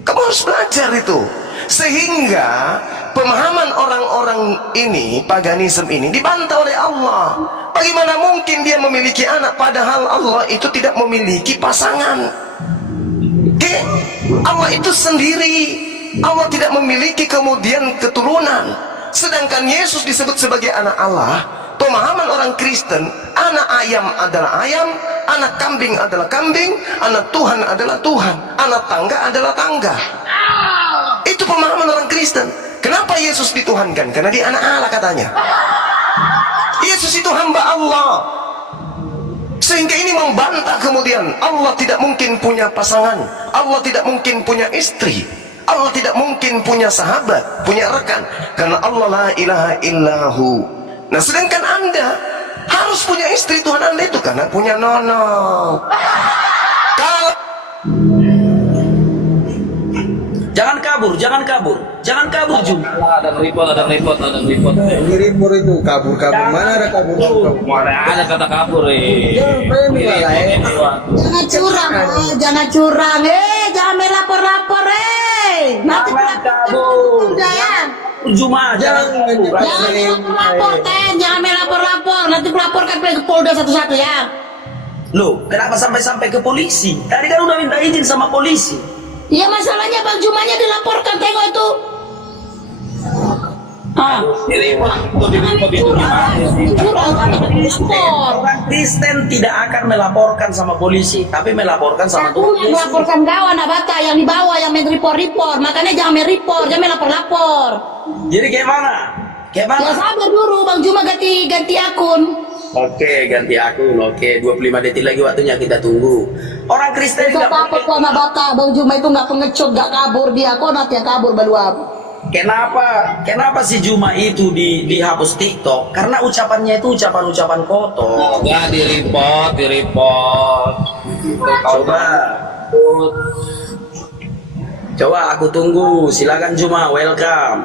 Kamu harus belajar itu. Sehingga pemahaman orang-orang ini, paganisme ini, dibantah oleh Allah. Bagaimana mungkin dia memiliki anak, padahal Allah itu tidak memiliki pasangan. Oke? Allah itu sendiri. Allah tidak memiliki kemudian keturunan. Sedangkan Yesus disebut sebagai anak Allah. Pemahaman orang Kristen, anak ayam adalah ayam, anak kambing adalah kambing, anak Tuhan adalah Tuhan, anak tangga adalah tangga. Itu pemahaman orang Kristen. Kenapa Yesus dituhankan? Karena dia anak Allah katanya. Yesus itu hamba Allah. Sehingga ini membantah kemudian Allah tidak mungkin punya pasangan, Allah tidak mungkin punya istri, Allah tidak mungkin punya sahabat, punya rekan, karena Allah la ilaha illahu. Nah, sedangkan Anda harus punya istri, Tuhan Anda itu karena punya nono. Kalau Jangan kabur, jangan kabur, jangan kabur Jum. Ada report. Ini ribur itu kabur. Mana ada kabur? Mana ada kata kabur Jangan curang, jangan curang, jangan main lapor-lapor, nanti Jangan kabur. ya. Juma, jangan kabur. Jangan lapor, jangan main lapor-lapor, nanti melaporkan ke Polda satu-satu ya. Loh, kenapa sampai ke polisi? Tadi kan udah minta izin sama polisi. Ya masalahnya Bang Jumanya dilaporkan, tengok itu. Orang Kristen tidak akan melaporkan sama polisi, tapi melaporkan sama Aku Tuhan yang Yesus. melaporkan kau anak bata yang di bawah yang main report. Makanya jangan main report, jangan main lapor-lapor. Jadi kayak mana? Kayak mana? Ya sabar dulu, Bang Juma ganti akun. Oke, ganti akun. Oke, 25 detik lagi waktunya, kita tunggu. Orang Kristen Kau tidak takut kau anak bata, Bang Juma itu nggak pengecut, nggak kabur dia. Kau nanti yang kabur baluap. Kenapa si Juma itu dihapus TikTok? Karena ucapannya itu ucapan-ucapan kotor. Ya di report. Coba aku tunggu. Silakan Juma, welcome.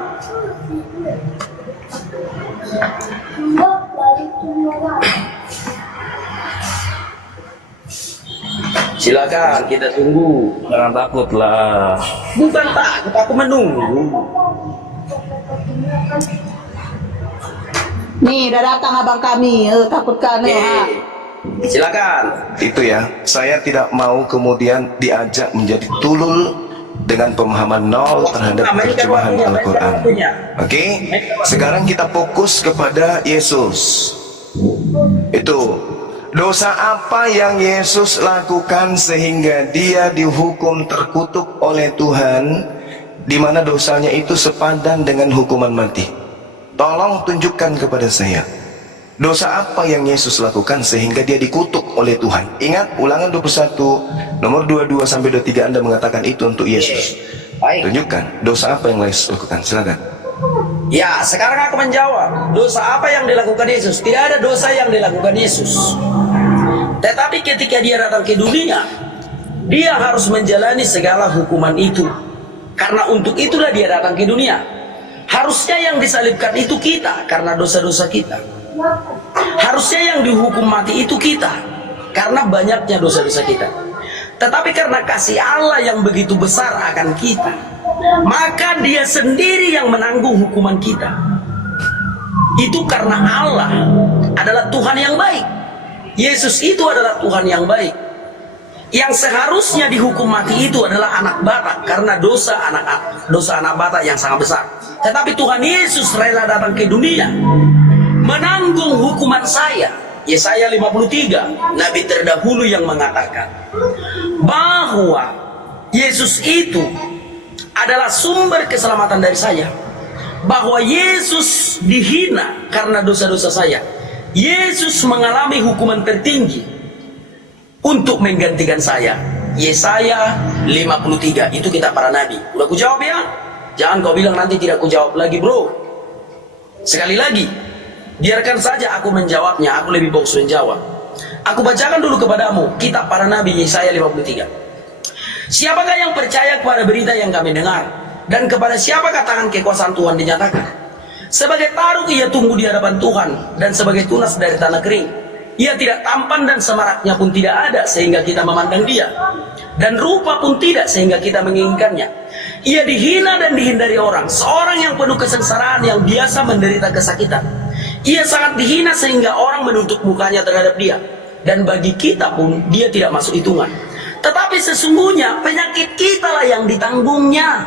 Silakan, kita tunggu. Jangan takut lah. Bukan takut, aku menunggu. Nih, udah datang abang kami, takutkan Silakan. itu ya, saya tidak mau kemudian diajak menjadi tulul dengan pemahaman nol terhadap terjemahan Al-Quran. Oke, sekarang kita fokus kepada Yesus. Itu dosa apa yang Yesus lakukan sehingga dia dihukum terkutuk oleh Tuhan, di mana dosanya itu sepadan dengan hukuman mati. Tolong tunjukkan kepada saya, dosa apa yang Yesus lakukan sehingga dia dikutuk oleh Tuhan. Ingat Ulangan 21 nomor 22 sampai 23, Anda mengatakan itu untuk Yesus. Baik. Tunjukkan dosa apa yang Yesus lakukan. Silakan. Ya, sekarang aku menjawab. Dosa apa yang dilakukan Yesus? Tidak ada dosa yang dilakukan Yesus. Tetapi ketika dia datang ke dunia, dia harus menjalani segala hukuman itu. Karena untuk itulah dia datang ke dunia. Harusnya yang disalibkan itu kita, karena dosa-dosa kita. Harusnya yang dihukum mati itu kita, karena banyaknya dosa-dosa kita. Tetapi karena kasih Allah yang begitu besar akan kita, maka dia sendiri yang menanggung hukuman kita. Itu karena Allah adalah Tuhan yang baik. Yesus itu adalah Tuhan yang baik. Yang seharusnya dihukum mati itu adalah anak bata, karena dosa anak bata yang sangat besar. Tetapi Tuhan Yesus rela datang ke dunia, menanggung hukuman saya. Yesaya 53, Nabi terdahulu yang mengatakan bahwa Yesus itu adalah sumber keselamatan dari saya. Bahwa Yesus dihina karena dosa-dosa saya. Yesus mengalami hukuman tertinggi untuk menggantikan saya. Yesaya 53, itu kita para nabi. Udah ku jawab ya? Jangan kau bilang nanti tidak ku jawab lagi, bro. Sekali lagi, biarkan saja aku menjawabnya. Aku lebih bagus menjawab. Aku bacakan dulu kepadamu kitab para nabi Yesaya 53. Siapakah yang percaya kepada berita yang kami dengar? Dan kepada siapakah tangan kekuasaan Tuhan dinyatakan? Sebagai taruk ia tumbuh di hadapan Tuhan, dan sebagai tunas dari tanah kering. Ia tidak tampan dan semaraknya pun tidak ada sehingga kita memandang dia. Dan rupa pun tidak sehingga kita menginginkannya. Ia dihina dan dihindari orang, seorang yang penuh kesengsaraan yang biasa menderita kesakitan. Ia sangat dihina sehingga orang menutup mukanya terhadap dia. Dan bagi kita pun dia tidak masuk hitungan. Tetapi sesungguhnya penyakit kita lah yang ditanggungnya,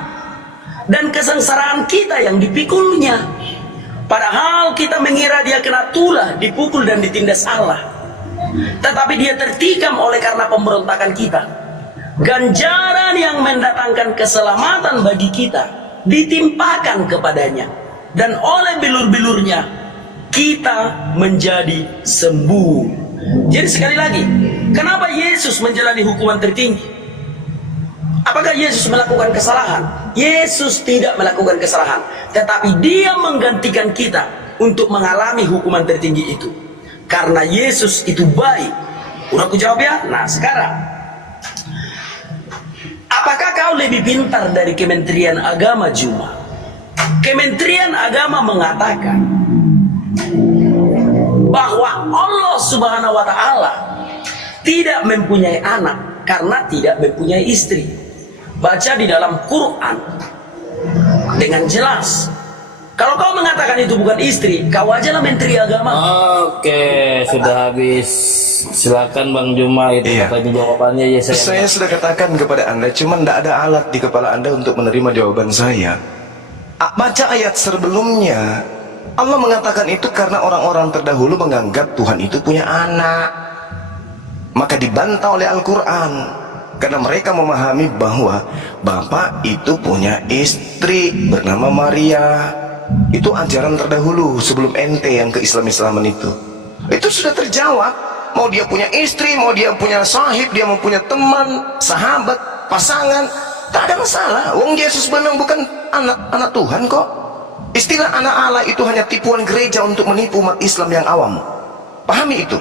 dan kesengsaraan kita yang dipikulnya. Padahal kita mengira dia kena tulah, dipukul dan ditindas Allah. Tetapi dia tertikam oleh karena pemberontakan kita. Ganjaran yang mendatangkan keselamatan bagi kita ditimpakan kepadanya, dan oleh bilur-bilurnya kita menjadi sembuh. Jadi sekali lagi, kenapa Yesus menjalani hukuman tertinggi? Apakah Yesus melakukan kesalahan? Yesus tidak melakukan kesalahan, tetapi dia menggantikan kita untuk mengalami hukuman tertinggi itu. Karena Yesus itu baik. Udah aku jawab ya? Nah sekarang, apakah kau lebih pintar dari Kementerian Agama Juma? Kementerian Agama mengatakan bahwa Allah Subhanahu wa Ta'ala tidak mempunyai anak karena tidak mempunyai istri. Baca di dalam Quran dengan jelas. Kalau kau mengatakan itu bukan istri, kau aja lah Menteri Agama. Oke, sudah habis. Silakan Bang Juma itu katanya jawabannya. Ya, Saya sudah katakan kepada Anda, cuman tidak ada alat di kepala Anda untuk menerima jawaban saya. Baca ayat sebelumnya. Allah mengatakan itu karena orang-orang terdahulu menganggap Tuhan itu punya anak. Maka dibantah oleh Al-Quran, karena mereka memahami bahwa Bapak itu punya istri bernama Maria. Itu ajaran terdahulu sebelum ente yang ke Islam-Islaman itu. Itu sudah terjawab. Mau dia punya istri, mau dia punya sahib, dia mau punya teman, sahabat, pasangan, tak ada masalah. Wong Yesus memang bukan anak Tuhan kok. Istilah anak Allah itu hanya tipuan gereja untuk menipu umat Islam yang awam. Pahami itu.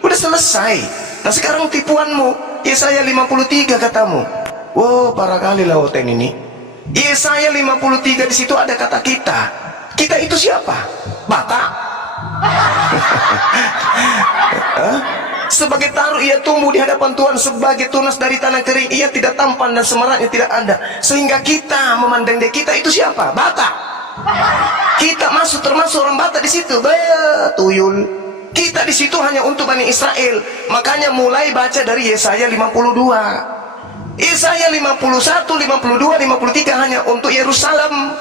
Udah selesai. Nah sekarang tipuanmu, Yesaya 53 katamu. Wow, parah kali lah Oten ini. Yesaya 53 di situ ada kata kita. Kita itu siapa? Batak. Sebagai taruh ia tumbuh di hadapan Tuhan, sebagai tunas dari tanah kering. Ia tidak tampan dan semaraknya tidak ada, sehingga kita memandang dia. Kita itu siapa? Batak. Kita termasuk orang Batak di situ. Tuyul. Kita di situ hanya untuk Bani Israel. Makanya mulai baca dari Yesaya 52. Yesaya 51, 52, 53 hanya untuk Yerusalem.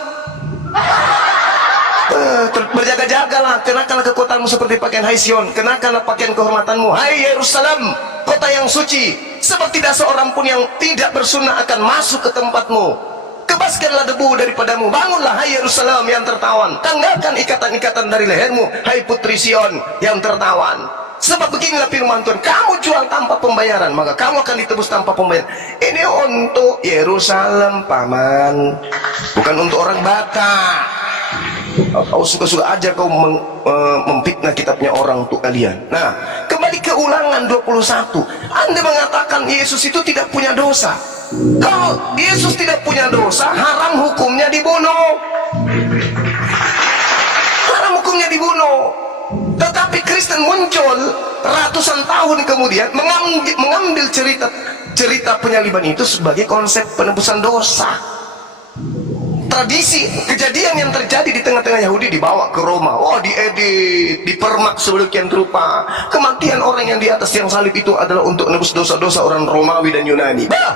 Berjaga-jagalah, kenakanlah kekuatanmu seperti pakaian Hai Sion, kenakanlah pakaian kehormatanmu Hai Yerusalem, kota yang suci. Sebab tidak seorang pun yang tidak bersunnah akan masuk ke tempatmu. Kebaskanlah debu daripadamu. Bangunlah hai Yerusalem yang tertawan. Tanggalkan ikatan-ikatan dari lehermu hai Putri Sion yang tertawan. Sebab beginilah firman Tuhan, kamu jual tanpa pembayaran, maka kamu akan ditebus tanpa pembayaran. Ini untuk Yerusalem paman, bukan untuk orang Batak. Kau suka-suka aja kau memfitnah kitabnya orang untuk kalian. Nah, kembali ke Ulangan 21. Anda mengatakan Yesus itu tidak punya dosa. Kalau Yesus tidak punya dosa, haram hukumnya dibunuh. Haram hukumnya dibunuh. Tetapi Kristen muncul ratusan tahun kemudian mengambil cerita penyaliban itu sebagai konsep penebusan dosa. Tradisi kejadian yang terjadi di tengah-tengah Yahudi dibawa ke Roma. Oh, diedit, dipermak sedemikian rupa. Kematian orang yang di atas tiang salib itu adalah untuk menebus dosa-dosa orang Romawi dan Yunani. Bah,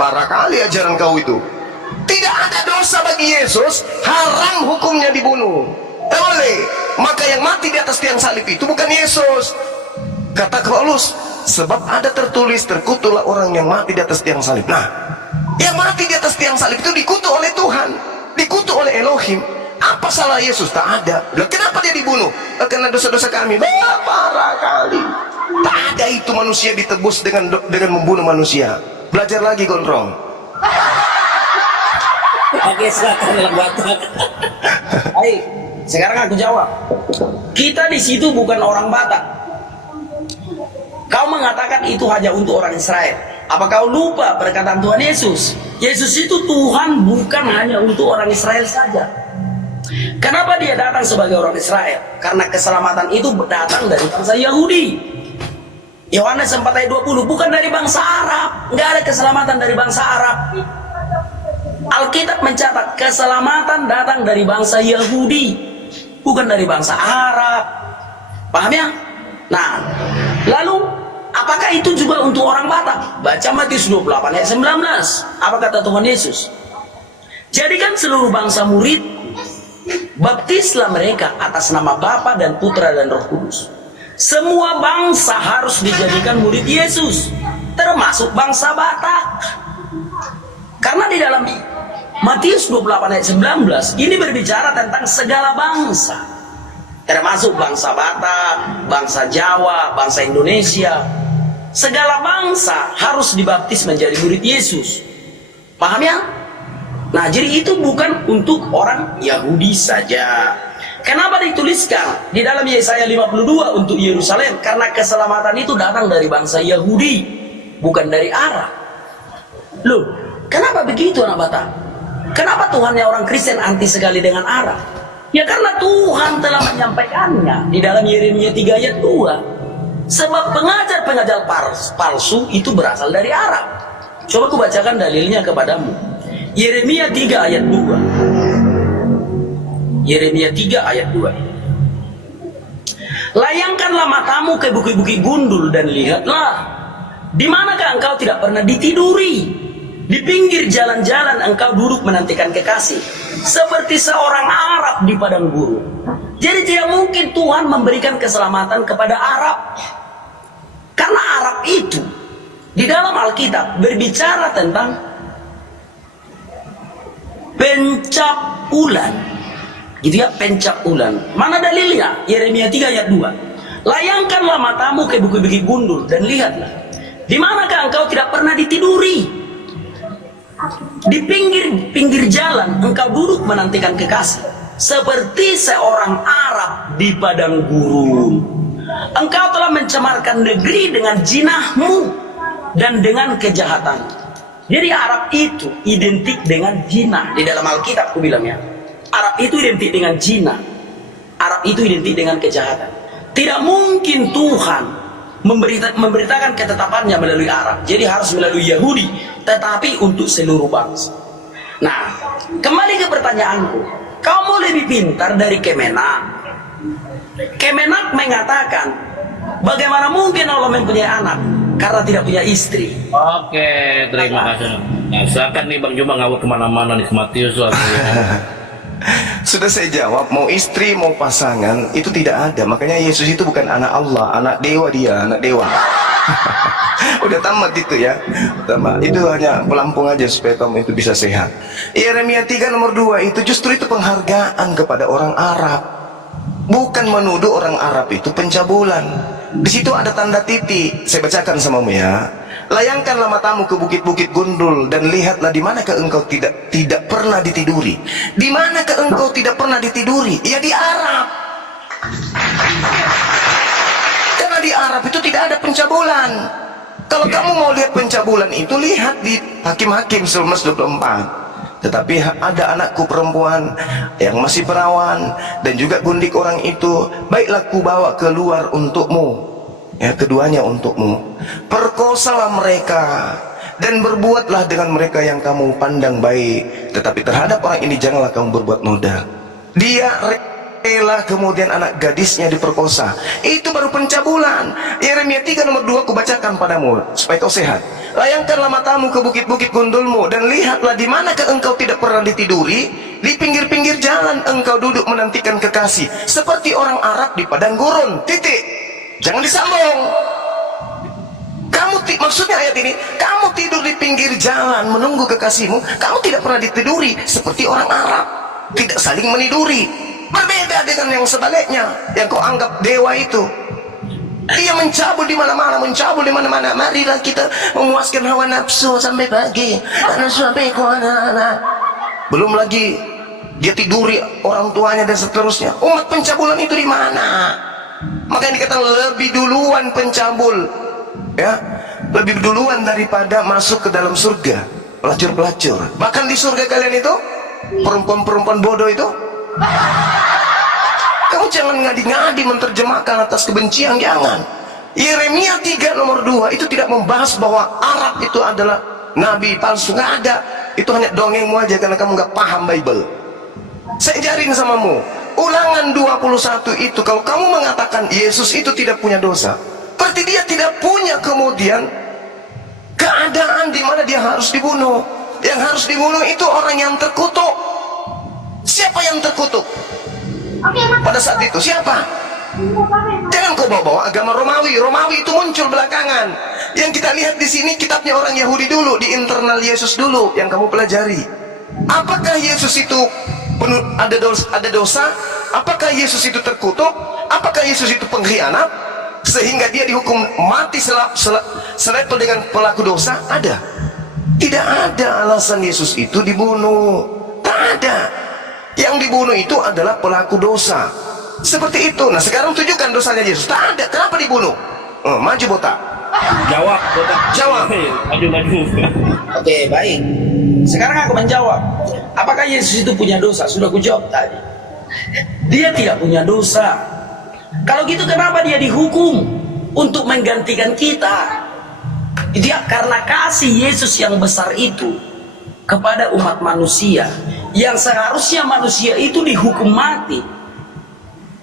parah kali ajaran kau itu. Tidak ada dosa bagi Yesus, haram hukumnya dibunuh. Oleh maka yang mati di atas tiang salib itu bukan Yesus. Kata Paulus, sebab ada tertulis, terkutuklah orang yang mati di atas tiang salib. Nah, yang mati di atas tiang salib itu dikutuk oleh Tuhan, dikutuk oleh Elohim. Apa salah Yesus? Tak ada. Kenapa dia dibunuh? Karena dosa-dosa kami. Parah kali. Tak ada itu manusia ditebus dengan membunuh manusia. Belajar lagi gondrong. Oke, silakan anak Batak. Hai, sekarang aku jawab. Kita di situ bukan orang Batak. Kau mengatakan itu hanya untuk orang Israel. Apa kau lupa perkataan Tuhan Yesus? Yesus itu Tuhan bukan hanya untuk orang Israel saja. Kenapa dia datang sebagai orang Israel? Karena keselamatan itu datang dari bangsa Yahudi. Yohanes 4 ayat 20, bukan dari bangsa Arab. Nggak ada keselamatan dari bangsa Arab. Alkitab mencatat keselamatan datang dari bangsa Yahudi, bukan dari bangsa Arab. Paham ya? Nah, lalu apakah itu juga untuk orang Batak? Baca Matius 28 ayat 19. Apa kata Tuhan Yesus? Jadikan seluruh bangsa murid, baptislah mereka atas nama Bapa dan Putra dan Roh Kudus. Semua bangsa harus dijadikan murid Yesus, termasuk bangsa Batak. Karena di dalam Matius 28 ayat 19 ini berbicara tentang segala bangsa, termasuk bangsa Batak, bangsa Jawa, bangsa Indonesia. Segala bangsa harus dibaptis menjadi murid Yesus. Paham ya? Nah, jadi itu bukan untuk orang Yahudi saja. Kenapa dituliskan di dalam Yesaya 52 untuk Yerusalem? Karena keselamatan itu datang dari bangsa Yahudi, bukan dari Arab. Loh, kenapa begitu anak Batak? Kenapa Tuhannya orang Kristen anti sekali dengan Arab? Ya karena Tuhan telah menyampaikannya di dalam Yeremia 3 ayat 2. Sebab pengajar-pengajar palsu itu berasal dari Arab. Coba aku bacakan dalilnya kepadamu. Yeremia 3 ayat 2. Yeremia 3 ayat 2. Layangkanlah matamu ke bukit-bukit gundul dan lihatlah, di manakah engkau tidak pernah ditiduri? Di pinggir jalan-jalan engkau duduk menantikan kekasih, seperti seorang Arab di padang gurun. Jadi tidak mungkin Tuhan memberikan keselamatan kepada Arab, karena Arab itu di dalam Alkitab berbicara tentang pencabulan, gitu ya, pencabulan. Mana dalilnya? Yeremia 3 ayat 2. Layangkanlah matamu ke bukit-bukit gundul dan lihatlah, di manakah engkau tidak pernah ditiduri? Di pinggir jalan engkau duduk menantikan kekasih, seperti seorang Arab di padang gurun. Engkau telah mencemarkan negeri dengan jinahmu dan dengan kejahatan. Jadi Arab itu identik dengan jinah. Di dalam Alkitab aku bilang ya, Arab itu identik dengan jinah. Arab itu identik dengan kejahatan. Tidak mungkin Tuhan memberitakan ketetapannya melalui Arab. Jadi harus melalui Yahudi, tetapi untuk seluruh bangsa. Nah, kembali ke pertanyaanku, kamu lebih pintar dari Kemenak. Kemenak mengatakan, bagaimana mungkin Allah mempunyai anak karena tidak punya istri? Oke, terima kasih. Nah, silakan nih Bang Juma ngawur kemana-mana nih ke Matius lah. Sudah saya jawab, mau istri mau pasangan itu tidak ada. Makanya Yesus itu bukan anak Allah, anak dewa dia, anak dewa. Udah tamat itu ya, tamat. Itu hanya pelampung aja supaya kamu itu bisa sehat. Yeremia 3 nomor 2 itu justru itu penghargaan kepada orang Arab, bukan menuduh orang Arab itu pencabulan. Di situ ada tanda titik. Saya bacakan samamu ya. Layangkanlah matamu ke bukit-bukit gundul dan lihatlah di manakah engkau tidak pernah ditiduri. Di manakah engkau tidak pernah ditiduri? Ya di Arab. Karena di Arab itu tidak ada pencabulan. Kalau kamu mau lihat pencabulan itu, lihat di Hakim-Hakim 19:24. Tetapi ada anakku perempuan yang masih perawan dan juga gundik orang itu, baiklah ku bawa keluar untukmu. Ya, keduanya untukmu. Perkosalah mereka dan berbuatlah dengan mereka yang kamu pandang baik, tetapi terhadap orang ini janganlah kamu berbuat noda. Dia rela kemudian anak gadisnya diperkosa. Itu baru pencabulan. Yeremia 3 nomor 2 kubacakan padamu supaya kau sehat. Layangkanlah matamu ke bukit-bukit gundulmu dan lihatlah di manakah engkau tidak pernah ditiduri. Di pinggir-pinggir jalan engkau duduk menantikan kekasih, seperti orang Arab di padang gurun. Titik. Jangan disambung. Maksudnya ayat ini, kamu tidur di pinggir jalan menunggu kekasihmu, kamu tidak pernah ditiduri seperti orang Arab, tidak saling meniduri. Berbeda dengan yang sebaliknya, yang kau anggap dewa itu. Dia mencabul di mana-mana, mencabul di mana-mana. Marilah kita memuaskan hawa nafsu sampai pagi, sampai ke anak-anak. Belum lagi dia tiduri orang tuanya dan seterusnya. Umat pencabulan itu di mana? Makanya dikatakan lebih duluan pencabul, ya, lebih duluan daripada masuk ke dalam surga pelacur-pelacur. Bahkan di surga kalian itu perempuan-perempuan bodoh itu Kamu jangan ngadi-ngadi menerjemahkan atas kebencian, jangan. Yeremia 3 nomor 2 itu tidak membahas bahwa Arab itu adalah nabi palsu, nggak ada. Itu hanya dongengmu aja karena kamu nggak paham Bible. Saya ajarin samamu, Ulangan 21 itu kalau kamu mengatakan Yesus itu tidak punya dosa, berarti dia tidak punya kemudian keadaan di mana dia harus dibunuh. Yang harus dibunuh itu orang yang terkutuk. Siapa yang terkutuk pada saat itu? Siapa? Jangan kau bawa-bawa agama Romawi. Romawi itu muncul belakangan. Yang kita lihat di sini kitabnya orang Yahudi dulu, di internal Yesus dulu yang kamu pelajari. Apakah Yesus itu ada dosa? Apakah Yesus itu terkutuk? Apakah Yesus itu pengkhianat sehingga dia dihukum mati selevel dengan pelaku dosa? Ada? Tidak ada alasan Yesus itu dibunuh. Tak ada. Yang dibunuh itu adalah pelaku dosa. Seperti itu. Nah sekarang tunjukkan dosanya Yesus. Tak ada. Kenapa dibunuh? Maju botak. Jawab, botak. Jawab. Maju. Oke, baik. Sekarang aku menjawab. Apakah Yesus itu punya dosa? Sudah aku jawab tadi. Dia tidak punya dosa. Kalau gitu kenapa dia dihukum untuk menggantikan kita? Dia karena kasih Yesus yang besar itu kepada umat manusia, yang seharusnya manusia itu dihukum mati.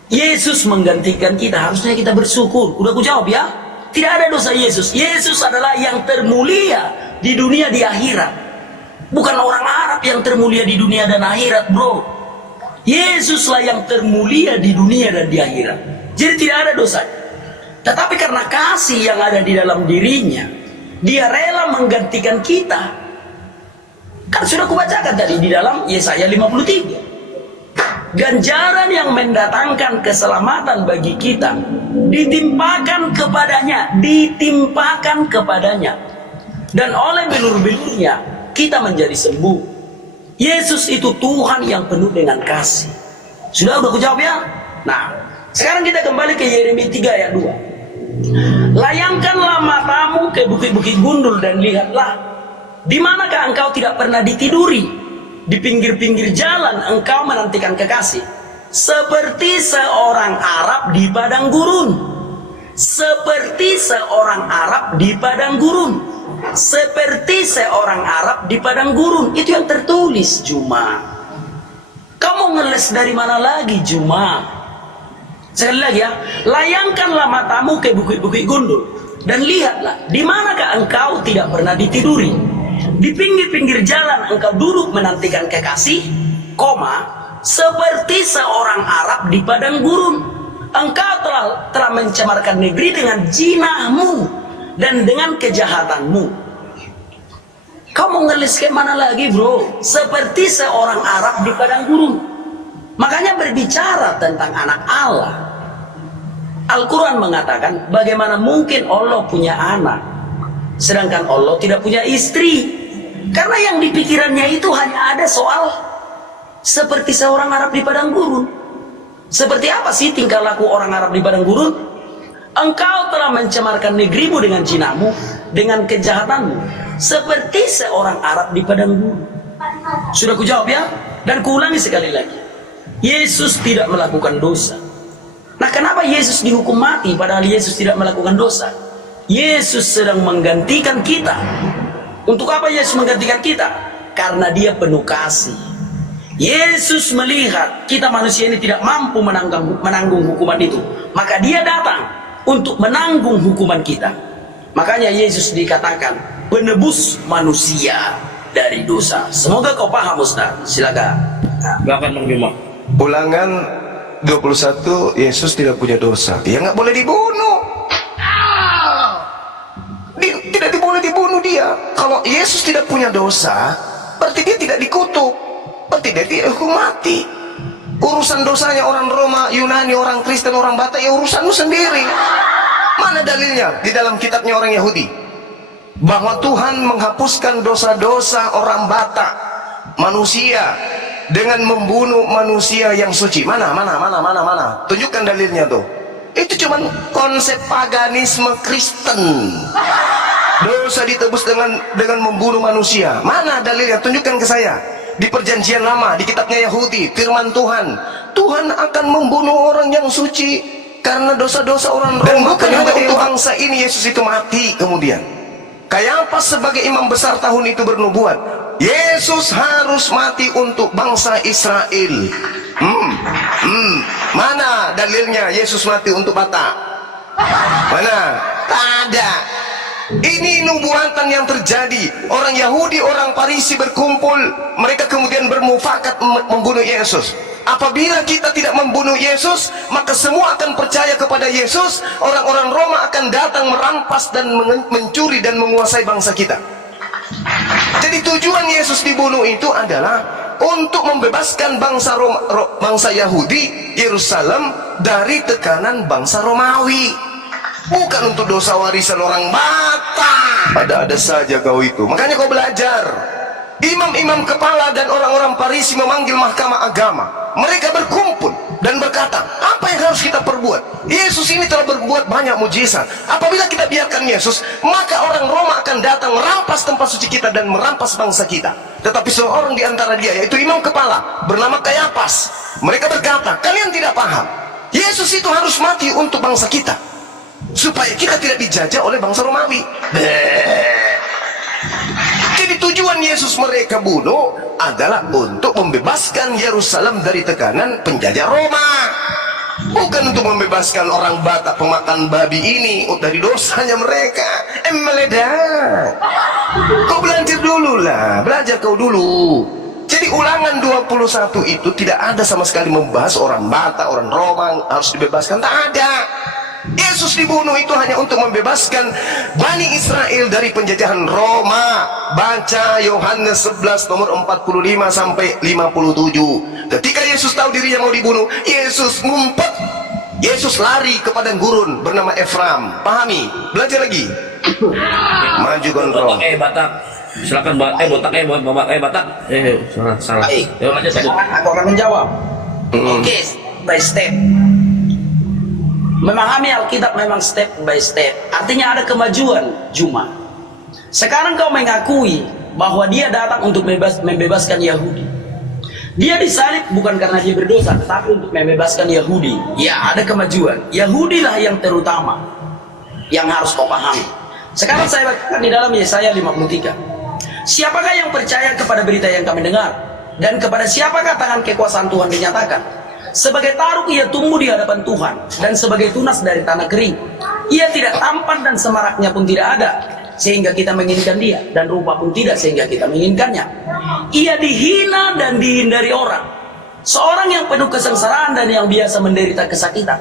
Yesus menggantikan kita, harusnya kita bersyukur. Udah aku jawab ya. Tidak ada dosa Yesus. Yesus adalah yang termulia di dunia di akhirat. Bukan orang Arab yang termulia di dunia dan akhirat, bro. Yesuslah yang termulia di dunia dan di akhirat. Jadi tidak ada dosa. Tetapi karena kasih yang ada di dalam dirinya, dia rela menggantikan kita. Kan sudah kubacakan tadi di dalam Yesaya 53. Ganjaran yang mendatangkan keselamatan bagi kita ditimpakan kepadanya, dan oleh bilur-bilurnya kita menjadi sembuh. Yesus itu Tuhan yang penuh dengan kasih. Udah aku jawab ya. Nah sekarang kita kembali ke Yeremia 3 ayat 2. Layangkanlah matamu ke bukit-bukit gundul dan lihatlah, di manakah engkau tidak pernah ditiduri? Di pinggir-pinggir jalan engkau menantikan kekasih, seperti seorang Arab di padang gurun. Seperti seorang Arab di padang gurun. Seperti seorang Arab di padang gurun. Itu yang tertulis, Juma. Kamu ngeles dari mana lagi, Juma? Sekali lagi ya, layangkanlah matamu ke bukit-bukit gundul dan lihatlah, di manakah engkau tidak pernah ditiduri? Di pinggir-pinggir jalan engkau duduk menantikan kekasih, seperti seorang Arab di padang gurun. Engkau telah mencemarkan negeri dengan jinahmu dan dengan kejahatanmu. Kamu ngelis ke mana lagi, bro? Seperti seorang Arab di padang gurun. Makanya berbicara tentang anak Allah, Al-Quran mengatakan bagaimana mungkin Allah punya anak sedangkan Allah tidak punya istri. Karena yang dipikirannya itu hanya ada soal seperti seorang Arab di padang gurun. Seperti apa sih tingkah laku orang Arab di padang gurun? Engkau telah mencemarkan negerimu dengan zinamu, dengan kejahatanmu, seperti seorang Arab di padang gurun. Sudah kujawab ya? Dan kuulangi sekali lagi, Yesus tidak melakukan dosa. Nah kenapa Yesus dihukum mati padahal Yesus tidak melakukan dosa? Yesus sedang menggantikan kita. Untuk apa Yesus menggantikan kita? Karena dia penuh kasih. Yesus melihat kita manusia ini tidak mampu menanggung hukuman itu, maka dia datang untuk menanggung hukuman kita. Makanya Yesus dikatakan penebus manusia dari dosa. Semoga kau paham, Ustaz. Silakan. Silakan Bang Bima. Ulangan 21, Yesus tidak punya dosa. Dia nggak boleh dibunuh. Tidak boleh dibunuh dia. Kalau Yesus tidak punya dosa, berarti dia tidak dikutuk, berarti dia dihukum mati. Urusan dosanya orang Roma, Yunani, orang Kristen, orang Batak, ya urusanmu sendiri. Mana dalilnya di dalam kitabnya orang Yahudi bahwa Tuhan menghapuskan dosa-dosa orang Batak, manusia, dengan membunuh manusia yang suci? Mana? Tunjukkan dalilnya tuh. Itu cuman konsep paganisme Kristen. Dosa ditebus dengan membunuh manusia. Mana dalilnya? Tunjukkan ke saya. di perjanjian lama, di kitabnya Yahudi, firman Tuhan, Tuhan akan membunuh orang yang suci karena dosa-dosa orang Roma. Dan bukan hanya untuk bangsa ini Yesus itu mati kemudian. Kayapas sebagai imam besar tahun itu bernubuat, Yesus harus mati untuk bangsa Israel. Mana dalilnya Yesus mati untuk Batak? Mana? Tak ada. Ini nubuatan yang terjadi. Orang Yahudi, orang Parisi berkumpul, mereka kemudian bermufakat membunuh Yesus. Apabila kita tidak membunuh Yesus, maka semua akan percaya kepada Yesus. Orang-orang Roma akan datang merampas dan mencuri dan menguasai bangsa kita. Jadi tujuan Yesus dibunuh itu adalah untuk membebaskan bangsa Yahudi, Yerusalem, dari tekanan bangsa Romawi. Bukan untuk dosa warisan orang Batak. Ada-ada saja kau itu. Makanya kau belajar. Imam-imam kepala dan orang-orang Parisi memanggil mahkamah agama. Mereka berkumpul dan berkata, apa yang harus kita perbuat? Yesus ini telah berbuat banyak mujizat. Apabila kita biarkan Yesus, maka orang Roma akan datang merampas tempat suci kita dan merampas bangsa kita. Tetapi seorang di antara dia, yaitu imam kepala, bernama Kayapas, mereka berkata, kalian tidak paham. Yesus itu harus mati untuk bangsa kita, supaya kita tidak dijajah oleh bangsa Romawi. Jadi tujuan Yesus mereka bunuh adalah untuk membebaskan Yerusalem dari tekanan penjajah Roma. Bukan untuk membebaskan orang Batak pemakan babi ini dari dosanya mereka. Meledak. Kau belajar dulu lah, belajar kau dulu. Jadi Ulangan 21 itu tidak ada sama sekali membahas orang Batak, orang Roma harus dibebaskan, tak ada. Yesus dibunuh itu hanya untuk membebaskan Bani Israel dari penjajahan Roma. Baca Yohanes 11 nomor 45 sampai 57. Ketika Yesus tahu dirinya mau dibunuh, Yesus ngumpet. Yesus lari ke padang gurun bernama Efram. Pahami? Belajar lagi. Maju kontrol. Batak. Silakan botak Batak. Salah. Baik. Yuk lanjut. Aku akan menjawab. Oke, step by step. Memahami Alkitab memang step by step. Artinya ada kemajuan Juma. Sekarang kau mengakui bahwa dia datang untuk membebaskan Yahudi. Dia disalib bukan karena dia berdosa, tetapi untuk membebaskan Yahudi. Ya, ada kemajuan. Yahudilah yang terutama yang harus kau pahami. Sekarang saya bacakan di dalam Yesaya 53. Siapakah yang percaya kepada berita yang kami dengar? Dan kepada siapakah tangan kekuasaan Tuhan dinyatakan? Sebagai taruk ia tumbuh di hadapan Tuhan, dan sebagai tunas dari tanah kering. Ia tidak tampan dan semaraknya pun tidak ada, sehingga kita menginginkan dia, dan rupa pun tidak sehingga kita menginginkannya. Ia dihina dan dihindari orang, seorang yang penuh kesengsaraan dan yang biasa menderita kesakitan.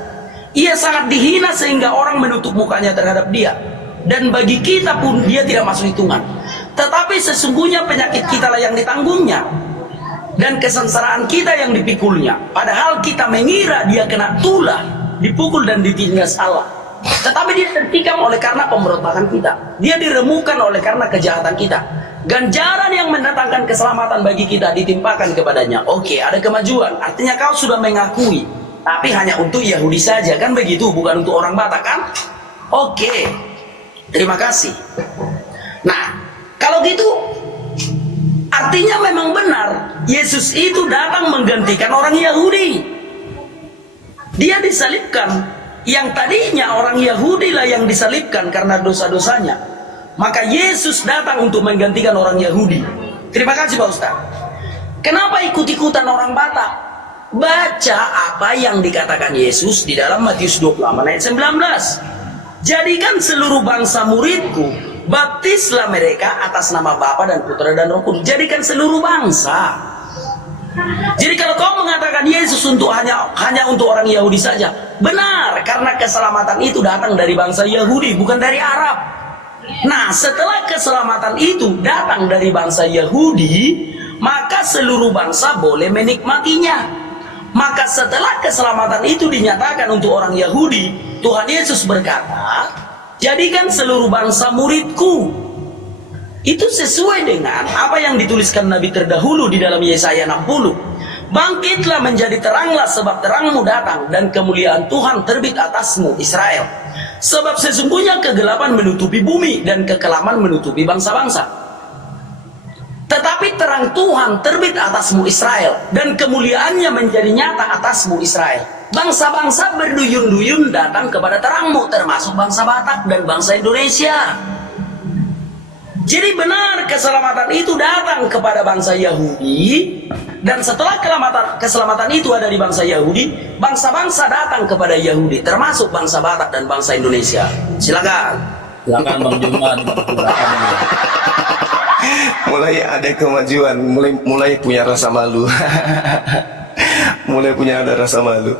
Ia sangat dihina sehingga orang menutup mukanya terhadap dia, dan bagi kita pun dia tidak masuk hitungan. Tetapi sesungguhnya penyakit kita lah yang ditanggungnya, dan kesengsaraan kita yang dipikulnya. Padahal kita mengira dia kena tulah, dipukul dan ditindas Allah. Tetapi dia tertikam oleh karena pemberontakan kita. Dia diremukkan oleh karena kejahatan kita. Ganjaran yang mendatangkan keselamatan bagi kita ditimpakan kepadanya. Oke, ada kemajuan. Artinya kau sudah mengakui. Tapi hanya untuk Yahudi saja, kan begitu? Bukan untuk orang Batak, kan? Oke, terima kasih. Nah, kalau gitu artinya memang benar Yesus itu datang menggantikan orang Yahudi. Dia disalibkan. Yang tadinya orang Yahudi lah yang disalibkan karena dosa-dosanya, maka Yesus datang untuk menggantikan orang Yahudi. Terima kasih Pak Ustaz. Kenapa ikut-ikutan orang Batak? Baca apa yang dikatakan Yesus di dalam Matius 28 ayat 19. Jadikan seluruh bangsa muridku, baptislah mereka atas nama Bapa dan Putra dan Roh Kudus. Jadikan seluruh bangsa. Jadi kalau kau mengatakan Yesus untuk hanya untuk orang Yahudi saja, benar, karena keselamatan itu datang dari bangsa Yahudi, bukan dari Arab. Nah, setelah keselamatan itu datang dari bangsa Yahudi, maka seluruh bangsa boleh menikmatinya. Maka setelah keselamatan itu dinyatakan untuk orang Yahudi, Tuhan Yesus berkata, jadikan seluruh bangsa muridku. Itu sesuai dengan apa yang dituliskan Nabi terdahulu di dalam Yesaya 60. Bangkitlah menjadi teranglah, sebab terangmu datang dan kemuliaan Tuhan terbit atasmu Israel. Sebab sesungguhnya kegelapan menutupi bumi dan kekelaman menutupi bangsa-bangsa. Tetapi Tetapi terang Tuhan terbit atasmu Israel, dan kemuliaannya menjadi nyata atasmu Israel. Bangsa-bangsa berduyun-duyun datang kepada terangmu, termasuk bangsa Batak dan bangsa Indonesia. Jadi benar keselamatan itu datang kepada bangsa Yahudi, dan setelah keselamatan itu ada di bangsa Yahudi, bangsa-bangsa datang kepada Yahudi, termasuk bangsa Batak dan bangsa Indonesia. Silakan. Silakan Bang Juma. Mulai ada kemajuan, mulai punya rasa malu. Mulai punya ada rasa malu.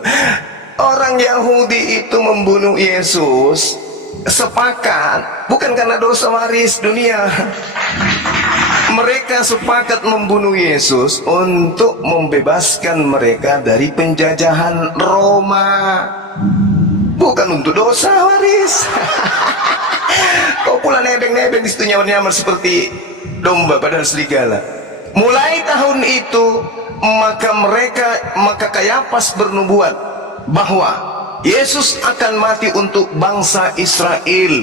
Orang Yahudi itu membunuh Yesus sepakat, bukan karena dosa waris dunia. Mereka sepakat membunuh Yesus untuk membebaskan mereka dari penjajahan Roma, bukan untuk dosa waris. Kau pula nebeng-nebeng di situ, nyamar-nyamar seperti domba padahal serigala. Mulai tahun itu maka Kayafas bernubuat bahwa Yesus akan mati untuk bangsa Israel.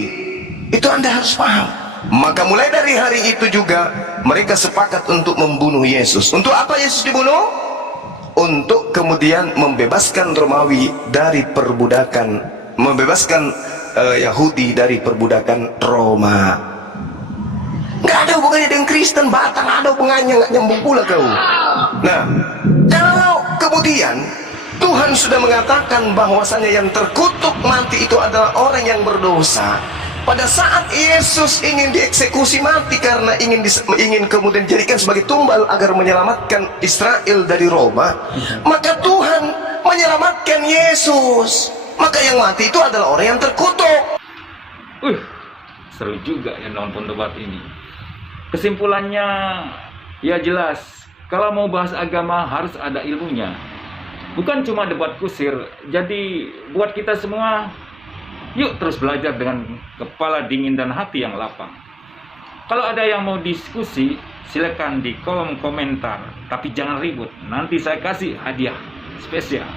Itu Anda harus paham. Maka mulai dari hari itu juga mereka sepakat untuk membunuh Yesus. Untuk apa Yesus dibunuh? Untuk kemudian membebaskan Romawi dari perbudakan, membebaskan Yahudi dari perbudakan Roma. Nggak ada hubungannya dengan Kristen, Batak, ada hubungannya, nggak nyambung pula kau. Nah, kalau kemudian Tuhan sudah mengatakan bahwasanya yang terkutuk mati itu adalah orang yang berdosa. Pada saat Yesus ingin dieksekusi mati karena ingin kemudian dijadikan sebagai tumbal agar menyelamatkan Israel dari Roma, maka Tuhan menyelamatkan Yesus. Maka yang mati itu adalah orang yang terkutuk. Seru juga ya nonton debat ini. Kesimpulannya ya jelas, kalau mau bahas agama harus ada ilmunya, bukan cuma debat kusir. Jadi buat kita semua, yuk terus belajar dengan kepala dingin dan hati yang lapang. Kalau ada yang mau diskusi, silakan di kolom komentar, tapi jangan ribut, nanti saya kasih hadiah spesial.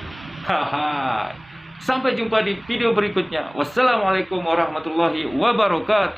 Haha. Sampai jumpa di video berikutnya. Wassalamualaikum warahmatullahi wabarakatuh.